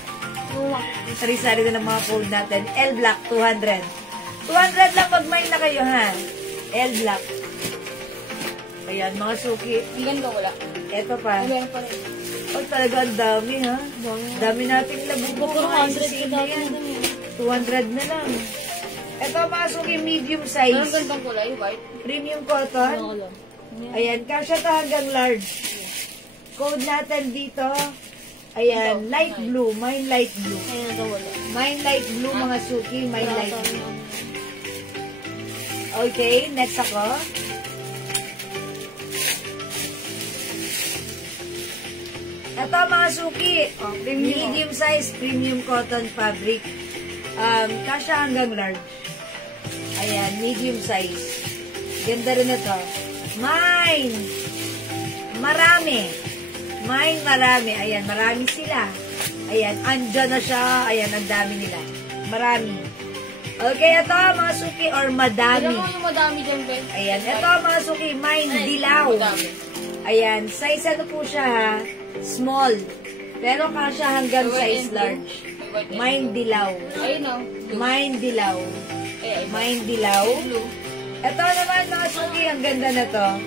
Sari-sari na ng mga code natin. L black, 200. 200 lang pag may na kayo, ha? L black. Ayan, mga suki. Ang ganda wala. Ito pa. Meron pa rin. Oh, talaga ang dami, ha? Dami nating nabubuko. 200 na lang. Ito, mga suki, medium Ang size. gandang kulay, white. Premium cotton. Ayan, kasya to hanggang large. Code natin dito. Ayan, light blue. Mine light blue. Mine light blue, mga suki. Mine light blue. Okay, next ako. Ito, mga suki. Medium size, premium cotton fabric. Kasya hanggang large. Ayan, medium size. Ganda rin ito. Mine. Marami. Mine, marami. Ayan, marami sila. Ayan, andyan na siya. Ayan, ang dami nila. Marami. Okay, ito, mga suki, or madami. Alam mo yung madami dyan, Ben? Ayan, ito, mga suki, mine, dilaw. Madami. Ayan, size ano po siya, ha? Small. Pero kasya hanggang size large. Mine, dilaw. Ayun o. Mine, dilaw. Mine, dilaw. Blue. Ito naman, mga suki, ang ganda na to.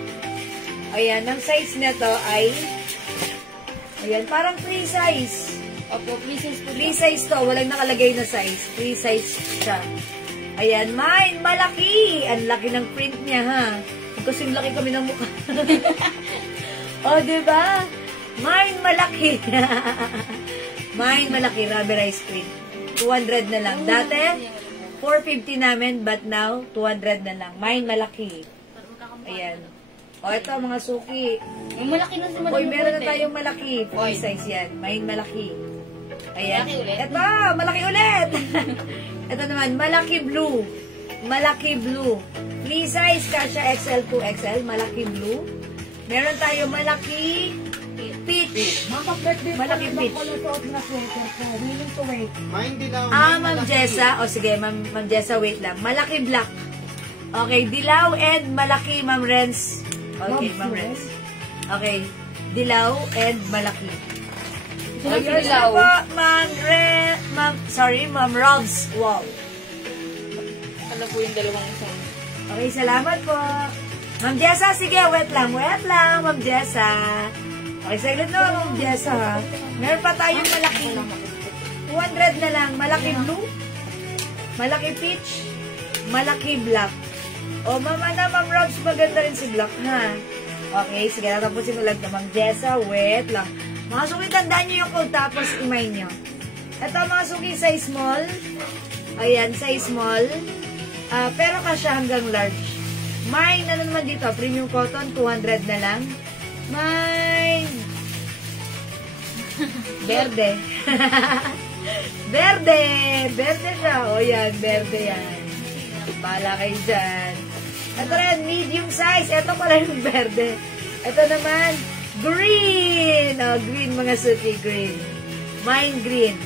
Ayan, ang size na to ay, ayan, parang free size. Opo, please po. Free size to, walang nakalagay na size. Free size siya. Ayan, mine, malaki. Ang laki ng print niya, ha? Kasing laki kami ng mukha. O, diba? Mine, malaki. Mine, malaki. Rubberized print. 200 na lang. Dati, 450 namin, but now, 200 na lang. Mine, malaki. Ayan. O, ito, mga suki. Yung malaki na si Madam. Boy, meron na tayong malaki. Free size yan. Mine, malaki. Ayan. Malaki ulit. Ito, malaki ulit. Ito naman, malaki blue. Malaki blue. Free size, kasha XL to XL. Malaki blue. Meron tayo malaki peach. Malaki peach. Mine dilaw. Ma'am Jessa. O sige, Ma'am Jessa, wait lang. Malaki black. Okay, dilaw and malaki, Ma'am Renz. Okay, Ma'am Renz. Okay, dilaw and malaki. Sino Yours dilaw? na po, Ma'am Robs. Wow. Ano po yung dalawang isang? Okay, salamat po. Ma'am Jessa, sige, wait lang, Ma'am Jessa. Okay, saglit na, Ma'am Jessa, ha. Meron pa tayong malaki. 200 na lang. Malaki blue, malaki peach, malaki black. O, Ma'am Robs, maganda rin si black, ha. Okay, sige, tatapusin ko lang na, Ma'am Jessa, wait lang. Mga suki, tandaan nyo yung code, tapos imay nyo. Ito, mga suki, size small. Ayan, size small. Pero kasya hanggang large. Mine, ano naman dito? Premium cotton, 200 na lang. Mine. Verde. Verde. Verde siya. O yan, verde yan. Bahala kayo dyan. Ito rin, medium size. Ito pala yung verde. Ito naman, green. O, green mga suki, green. Mine, green.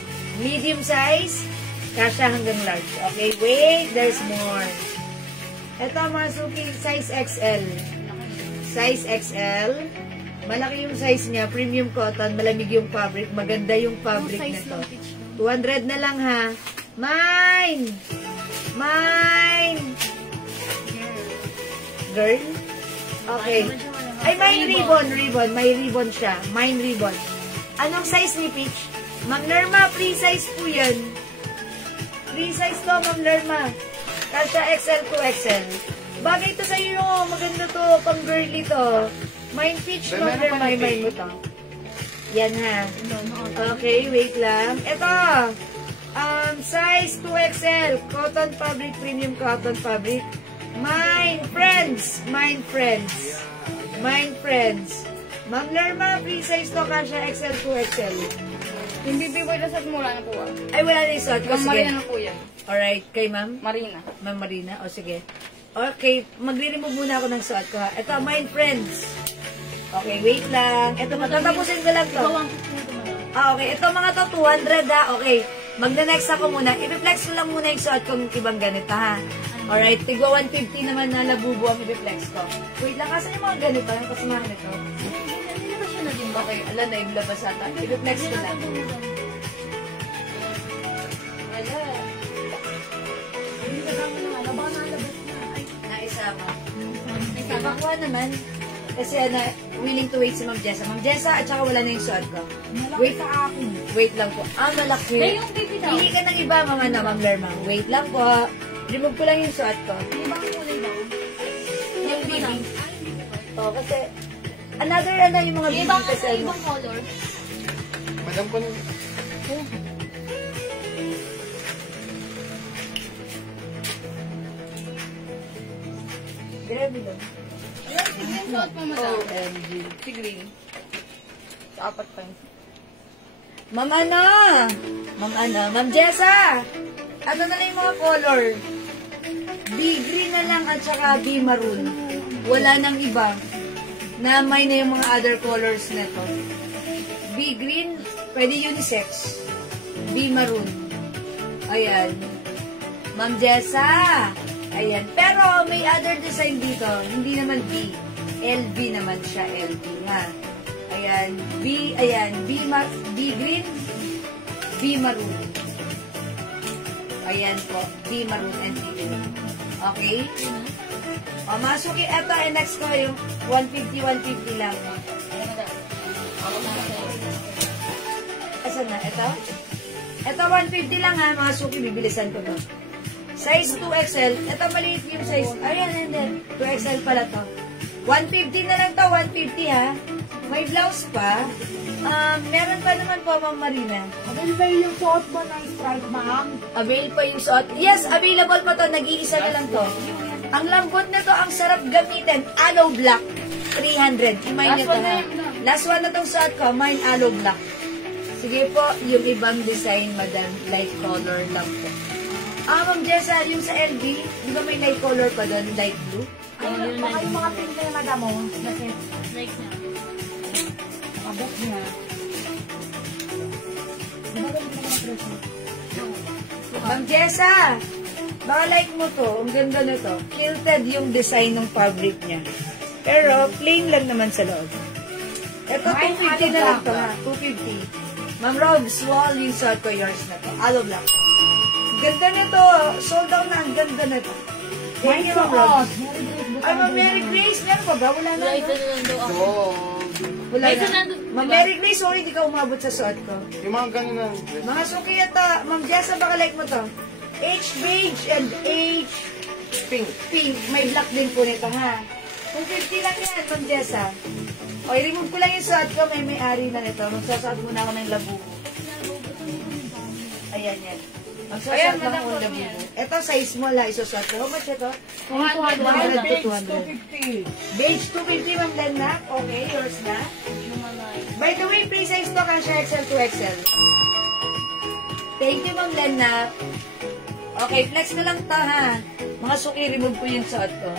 Medium size. Kasya hanggang large. Okay, wait. There's more. Ito mga suki, size XL. Size XL. Malaki yung size niya. Premium cotton. Malamig yung fabric. Maganda yung fabric nito. 200 na lang, ha. Mine! Mine! Girl? Okay. Ay, mine ribbon. May ribbon siya. Mine ribbon. Anong size ni Peach? Ma'am Lerma, free size po yan. Free size to, Ma'am Lerma. Kasha XL to XL. Bagay to sa'yo yung maganda to, pang girly to. Mine Peach, Ma'am Lerma, mine mo to. Yan, ha. Okay, wait lang. Ito, size 2XL, cotton fabric, premium cotton fabric. Mine friends. Ma'am Lerma, free size to, kasha XL to XL. Yung BB boy na sa mura na po Ay, wala na isot. Ma'am Marina na po yan. Alright, kay Ma'am? Marina. Ma'am Marina, o sige. Okay, magre-remove muna ako ng suot ko ha. Ito, mine friends. Okay, wait lang. Ito, matatapusin ko lang to. Okay, ito mga to, 200 ha. Okay, magna-next ako muna. I-reflex ko lang muna yung suot kong ibang ganito ha. Alright, tigwa 150 naman na labubo ang i-reflex ko. Wait lang, kasan yung mga ganito? Yung kasamahan nito? Okay, ala na, iblabas ata. I-reflex ko lang. Ala. Naisama. Nakuha naman. Kasi willing to wait si Ma'am Jessa. Ma'am Jessa, at saka wala na yung suot ko. Wait sa akin. Wait lang po. Malaki. Pili ka ng iba, Ma'am Lerma. Wait lang po. Remove ko lang yung suot ko. Ibang kulay daw. Yung baby. Kasi, another yung mga baby kasi. Ibang color. Madam ko na. Grabe lang. Yung suot mo madam. OMG. Si Green. Apat pa yun. Ma'am Jessa! Ano na lang yung mga color? B green na lang at saka B maroon. Wala nang iba. Namay na yung mga other colors na to. B green, pwede unisex. B maroon. Ayan. Ma'am Jessa! Ayan. Pero may other design dito. Hindi naman B. LV naman siya. LV nga. Ayan. B green, B maroon. Ayan po. B maroon and B green. Okay? O, masukin. Ito, next ko yung 150 lang. Asan na? Ito? Ito, 150 lang ha. Mga suki, bibilisan ko to. Size 2XL. Ito, maliit yung size. Ayan, and then, 2XL pala to. 150 na lang to, 150 ha. May blouse pa. Meron pa naman po, Ma'am Marina. Available yung suot mo na stripe, ma'am. Avail pa yung suot. Yes, available pa to. Nag-iisa na lang to. Ang lambot na to, ang sarap gamitin. Aloe Black. 300. Imay nito ha. Last one na tong suot ko. Mine Aloe Black. Sige po, yung ibang design, madam, light color lang po. Ma'am Jessa, yung sa LV, di ba may light color pa doon? Light blue? Ayun, baka yung mga pink na yung madam mo. Kasi, Like na. abot niya. Ma'am Jessa, baka like mo to. Ang ganda na to. Quilted yung design ng fabric niya. Pero, plain lang naman sa loob. Ito, 250 na lang to ha. 250. Ma'am Robs, wall yung suot ko, yours na to. Aloe Black. Ganda na to. Sold out na. Ang ganda na to. Thank you, Ma'am Robs. Ay, Ma'am Mary Grace, meron pa ba? Wala na. Wala, ito na lang daw ako. Wala Ito na. nandun, Ma'am diba? Mary Grace, sorry, di ka umabot sa suot ko. Yung mga ganun na. Mga suki ito. Ma'am Jessa, baka like mo to. H beige and H Pink. pink. May black din po nito, ha? 250 lang yan, Ma'am Jessa. O, i-remove ko lang yung suot ko. May-ari na nito. Magsasuot muna ako ng labubo. Ayan, yan. Magsasuot lang ako ng labubo. Ito, size small ha. Isusuot ko. How much ito? 100 to 200. Beige 250, Ma'am Lena. Okay, yours na. By the way, free size to kasha XL to XL. Thank you, Ma'am Lena. Okay, flex na lang to ha. Mga suki, remove ko yung suot ko.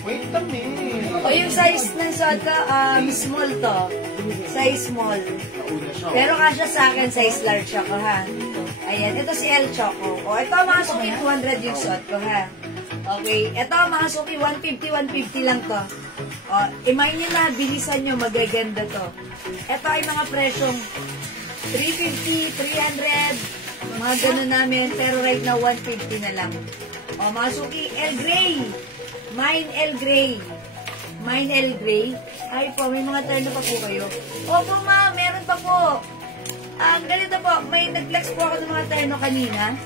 Wait lang eh. O yung size ng suot ko, small to. Size small. Nauna siya. Pero kasya sa akin, size large ako ha. Ayan, ito si El Choco. O, ito mga suki, 200 yung suot ko ha. Okay, ito mga suki, 150 lang to. O, imay nyo na, bilisan nyo, magaganda to. Ito ay mga presyong 350, 300, mga ganun namin. Pero right now, 150 na lang. O, mga suki, El Grey. Mine El Grey. Mine El Grey. Ay po, may mga terno pa po kayo. Opo ma, meron pa po. Ang ganito po, may nag-flex po ako ng mga terno kanina.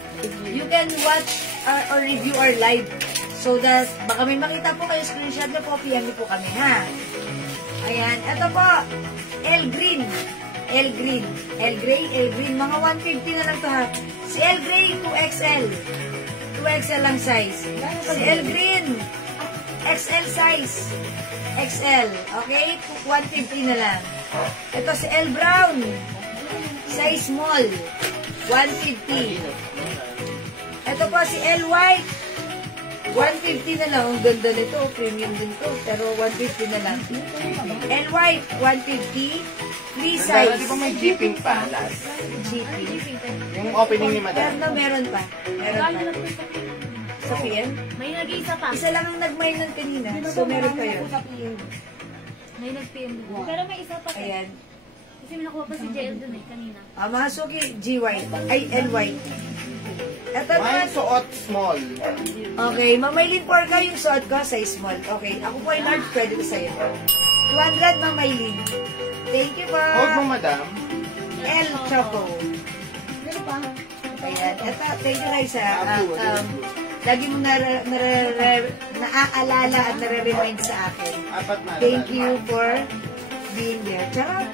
You can watch or review our live. So that, baka may makita po kayo, screenshot na po, PM niyo po kami, ha? Ayan, ito po, L Green. L Green. L Gray, L Green. Mga 150 na lang to, ha? Si L Gray, 2XL. 2XL lang size. Si L Green, XL size. XL. Okay? 150 na lang. Ito si L Brown. Size small. 150. Ito po si L White. 150 na lang. Ang ganda nito. Premium din to. Pero 150 na lang. L White, 150. Free size. Di ba may jeeping pa? GP. Yung opening ni Madam. Meron pa. Meron pa. Sa PM? May nag-iisa pa. Isa lang ang nag-mine ng kanina. So, meron pa yun. May nag-PM. Pero may isa pa. Ayan. Kasi may nakuha pa si JL dun eh, kanina. Mga suki, GY. Ay, LY. Ito Mine naman. suot small. Okay, Mamaylin Porca yung suot ko, size small. Okay, ako po ay large, pwede ko sa'yo. 200 Mamaylin. Thank you po. Hold mo, Madam. L Choco. Ayan. Ito, thank you guys ha. Lagi mo naaalala at nare-remind sa akin. Apat na. Thank you for being there. Charot.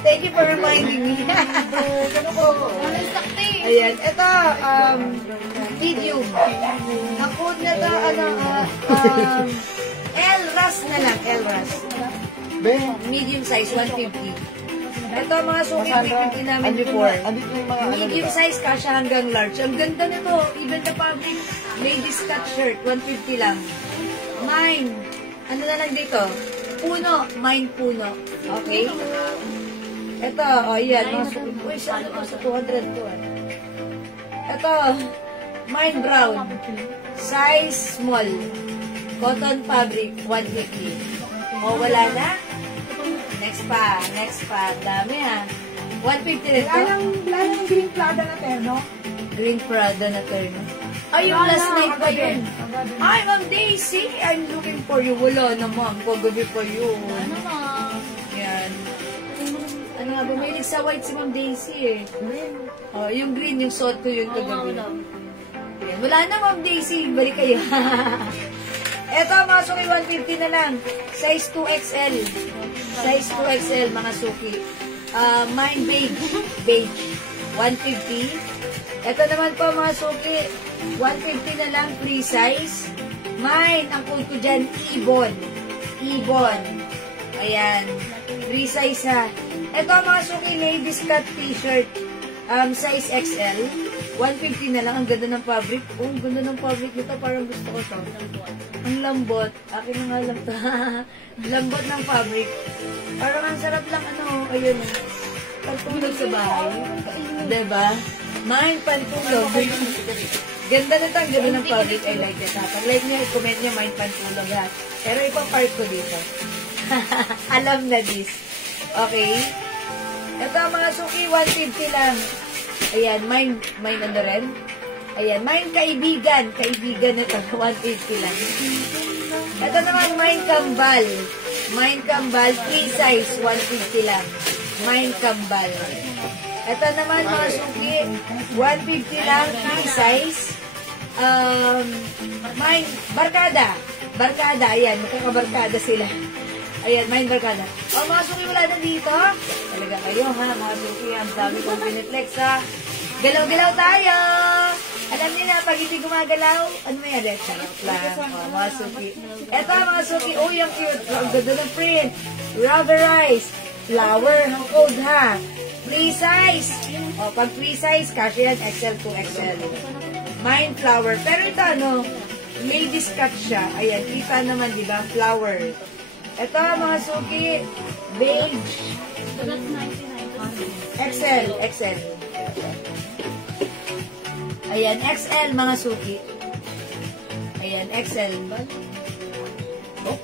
Thank you for reminding me. Ayan. Ito, medium. Ako na to, L-Ras na lang. L-Ras. Medium size, 150. Ito, mga suki, 350 namin before. Medium size, kasha hanggang large. Ang ganda nito. Even the fabric, ladies cut shirt, 150 lang. Mine. Ano na lang dito? Puno. Mine puno. Okay? Ito, yan. Mga suki. Uy, saan ito? Sa 200 to. Ito, mine brown. Size small. Cotton fabric, 150. O, wala na? Next pa. Dami ha. 150 rin to. Lalang green Prada na terno. Green Prada na terno. Ay, yung last night pa yun. Hi, Ma'am Daisy. I'm looking for you. Wala na, Ma'am. Pagabi pa yun. Ano ma? Yan. Ano nga ba? May sa white si Ma'am Daisy eh. Oh, yung green, yung suot ko yun kagabi. Yan. Wala na, Ma'am Daisy. Balik kayo. Eto, mga suki, 150 na lang. Size 2XL. Size 2XL, mga suki. Mine beige. 150. Ito naman po, mga suki. 150 na lang, free size. Mine, ang code ko dyan, Ibon. Ibon. Ayan. Free size ha. Ito, mga suki, ladies cut t-shirt. Size XL. 150 na lang. Ang ganda ng fabric. Oh, ang ganda ng fabric nito. Parang gusto ko to. Ang lambot. Akin na nga lang to. Lambot ng fabric. Parang ang sarap lang ayun. Pantulog sa bahay. Diba? Mine pantulog. Ganda na to. Ang ganda ng fabric. I like it ha. Pag like nyo, comment nyo mine pantulog ha. Pero ipang part ko dito. Alam na this. Okay? Ito mga suki, 150 lang. Ayan, mine ano rin? Ayan, mine kaibigan. Kaibigan na ito, 150 lang. Ito naman, mine kambal. Mine kambal, free size, 150 lang. Mine kambal. Ito naman, mga suki, 150 lang, free size. Mine, barkada. Barkada, ayan, magkakabarkada sila. Ayan, mine barkada. O, mga suki, wala na dito. Talaga kayo, ha? Mga suki, ang dami kong pinitlex, ha? Galaw-galaw tayo! Alam niyo na, pag hindi gumagalaw, ano may adet? Charot lang. O, mga suki. Eto, mga suki. Oh, yung cute. Ang ganda ng print. Rubberized. Flower. Ang code, ha? Free size. O, pag free size, kasi yan, XL to XL. Mine flower. Pero ito, ladies cut siya. Ayan, kita naman, di ba? Flower. Ito, mga suki, beige. XL. Ayan, XL, mga suki. Ayan, XL. Oh,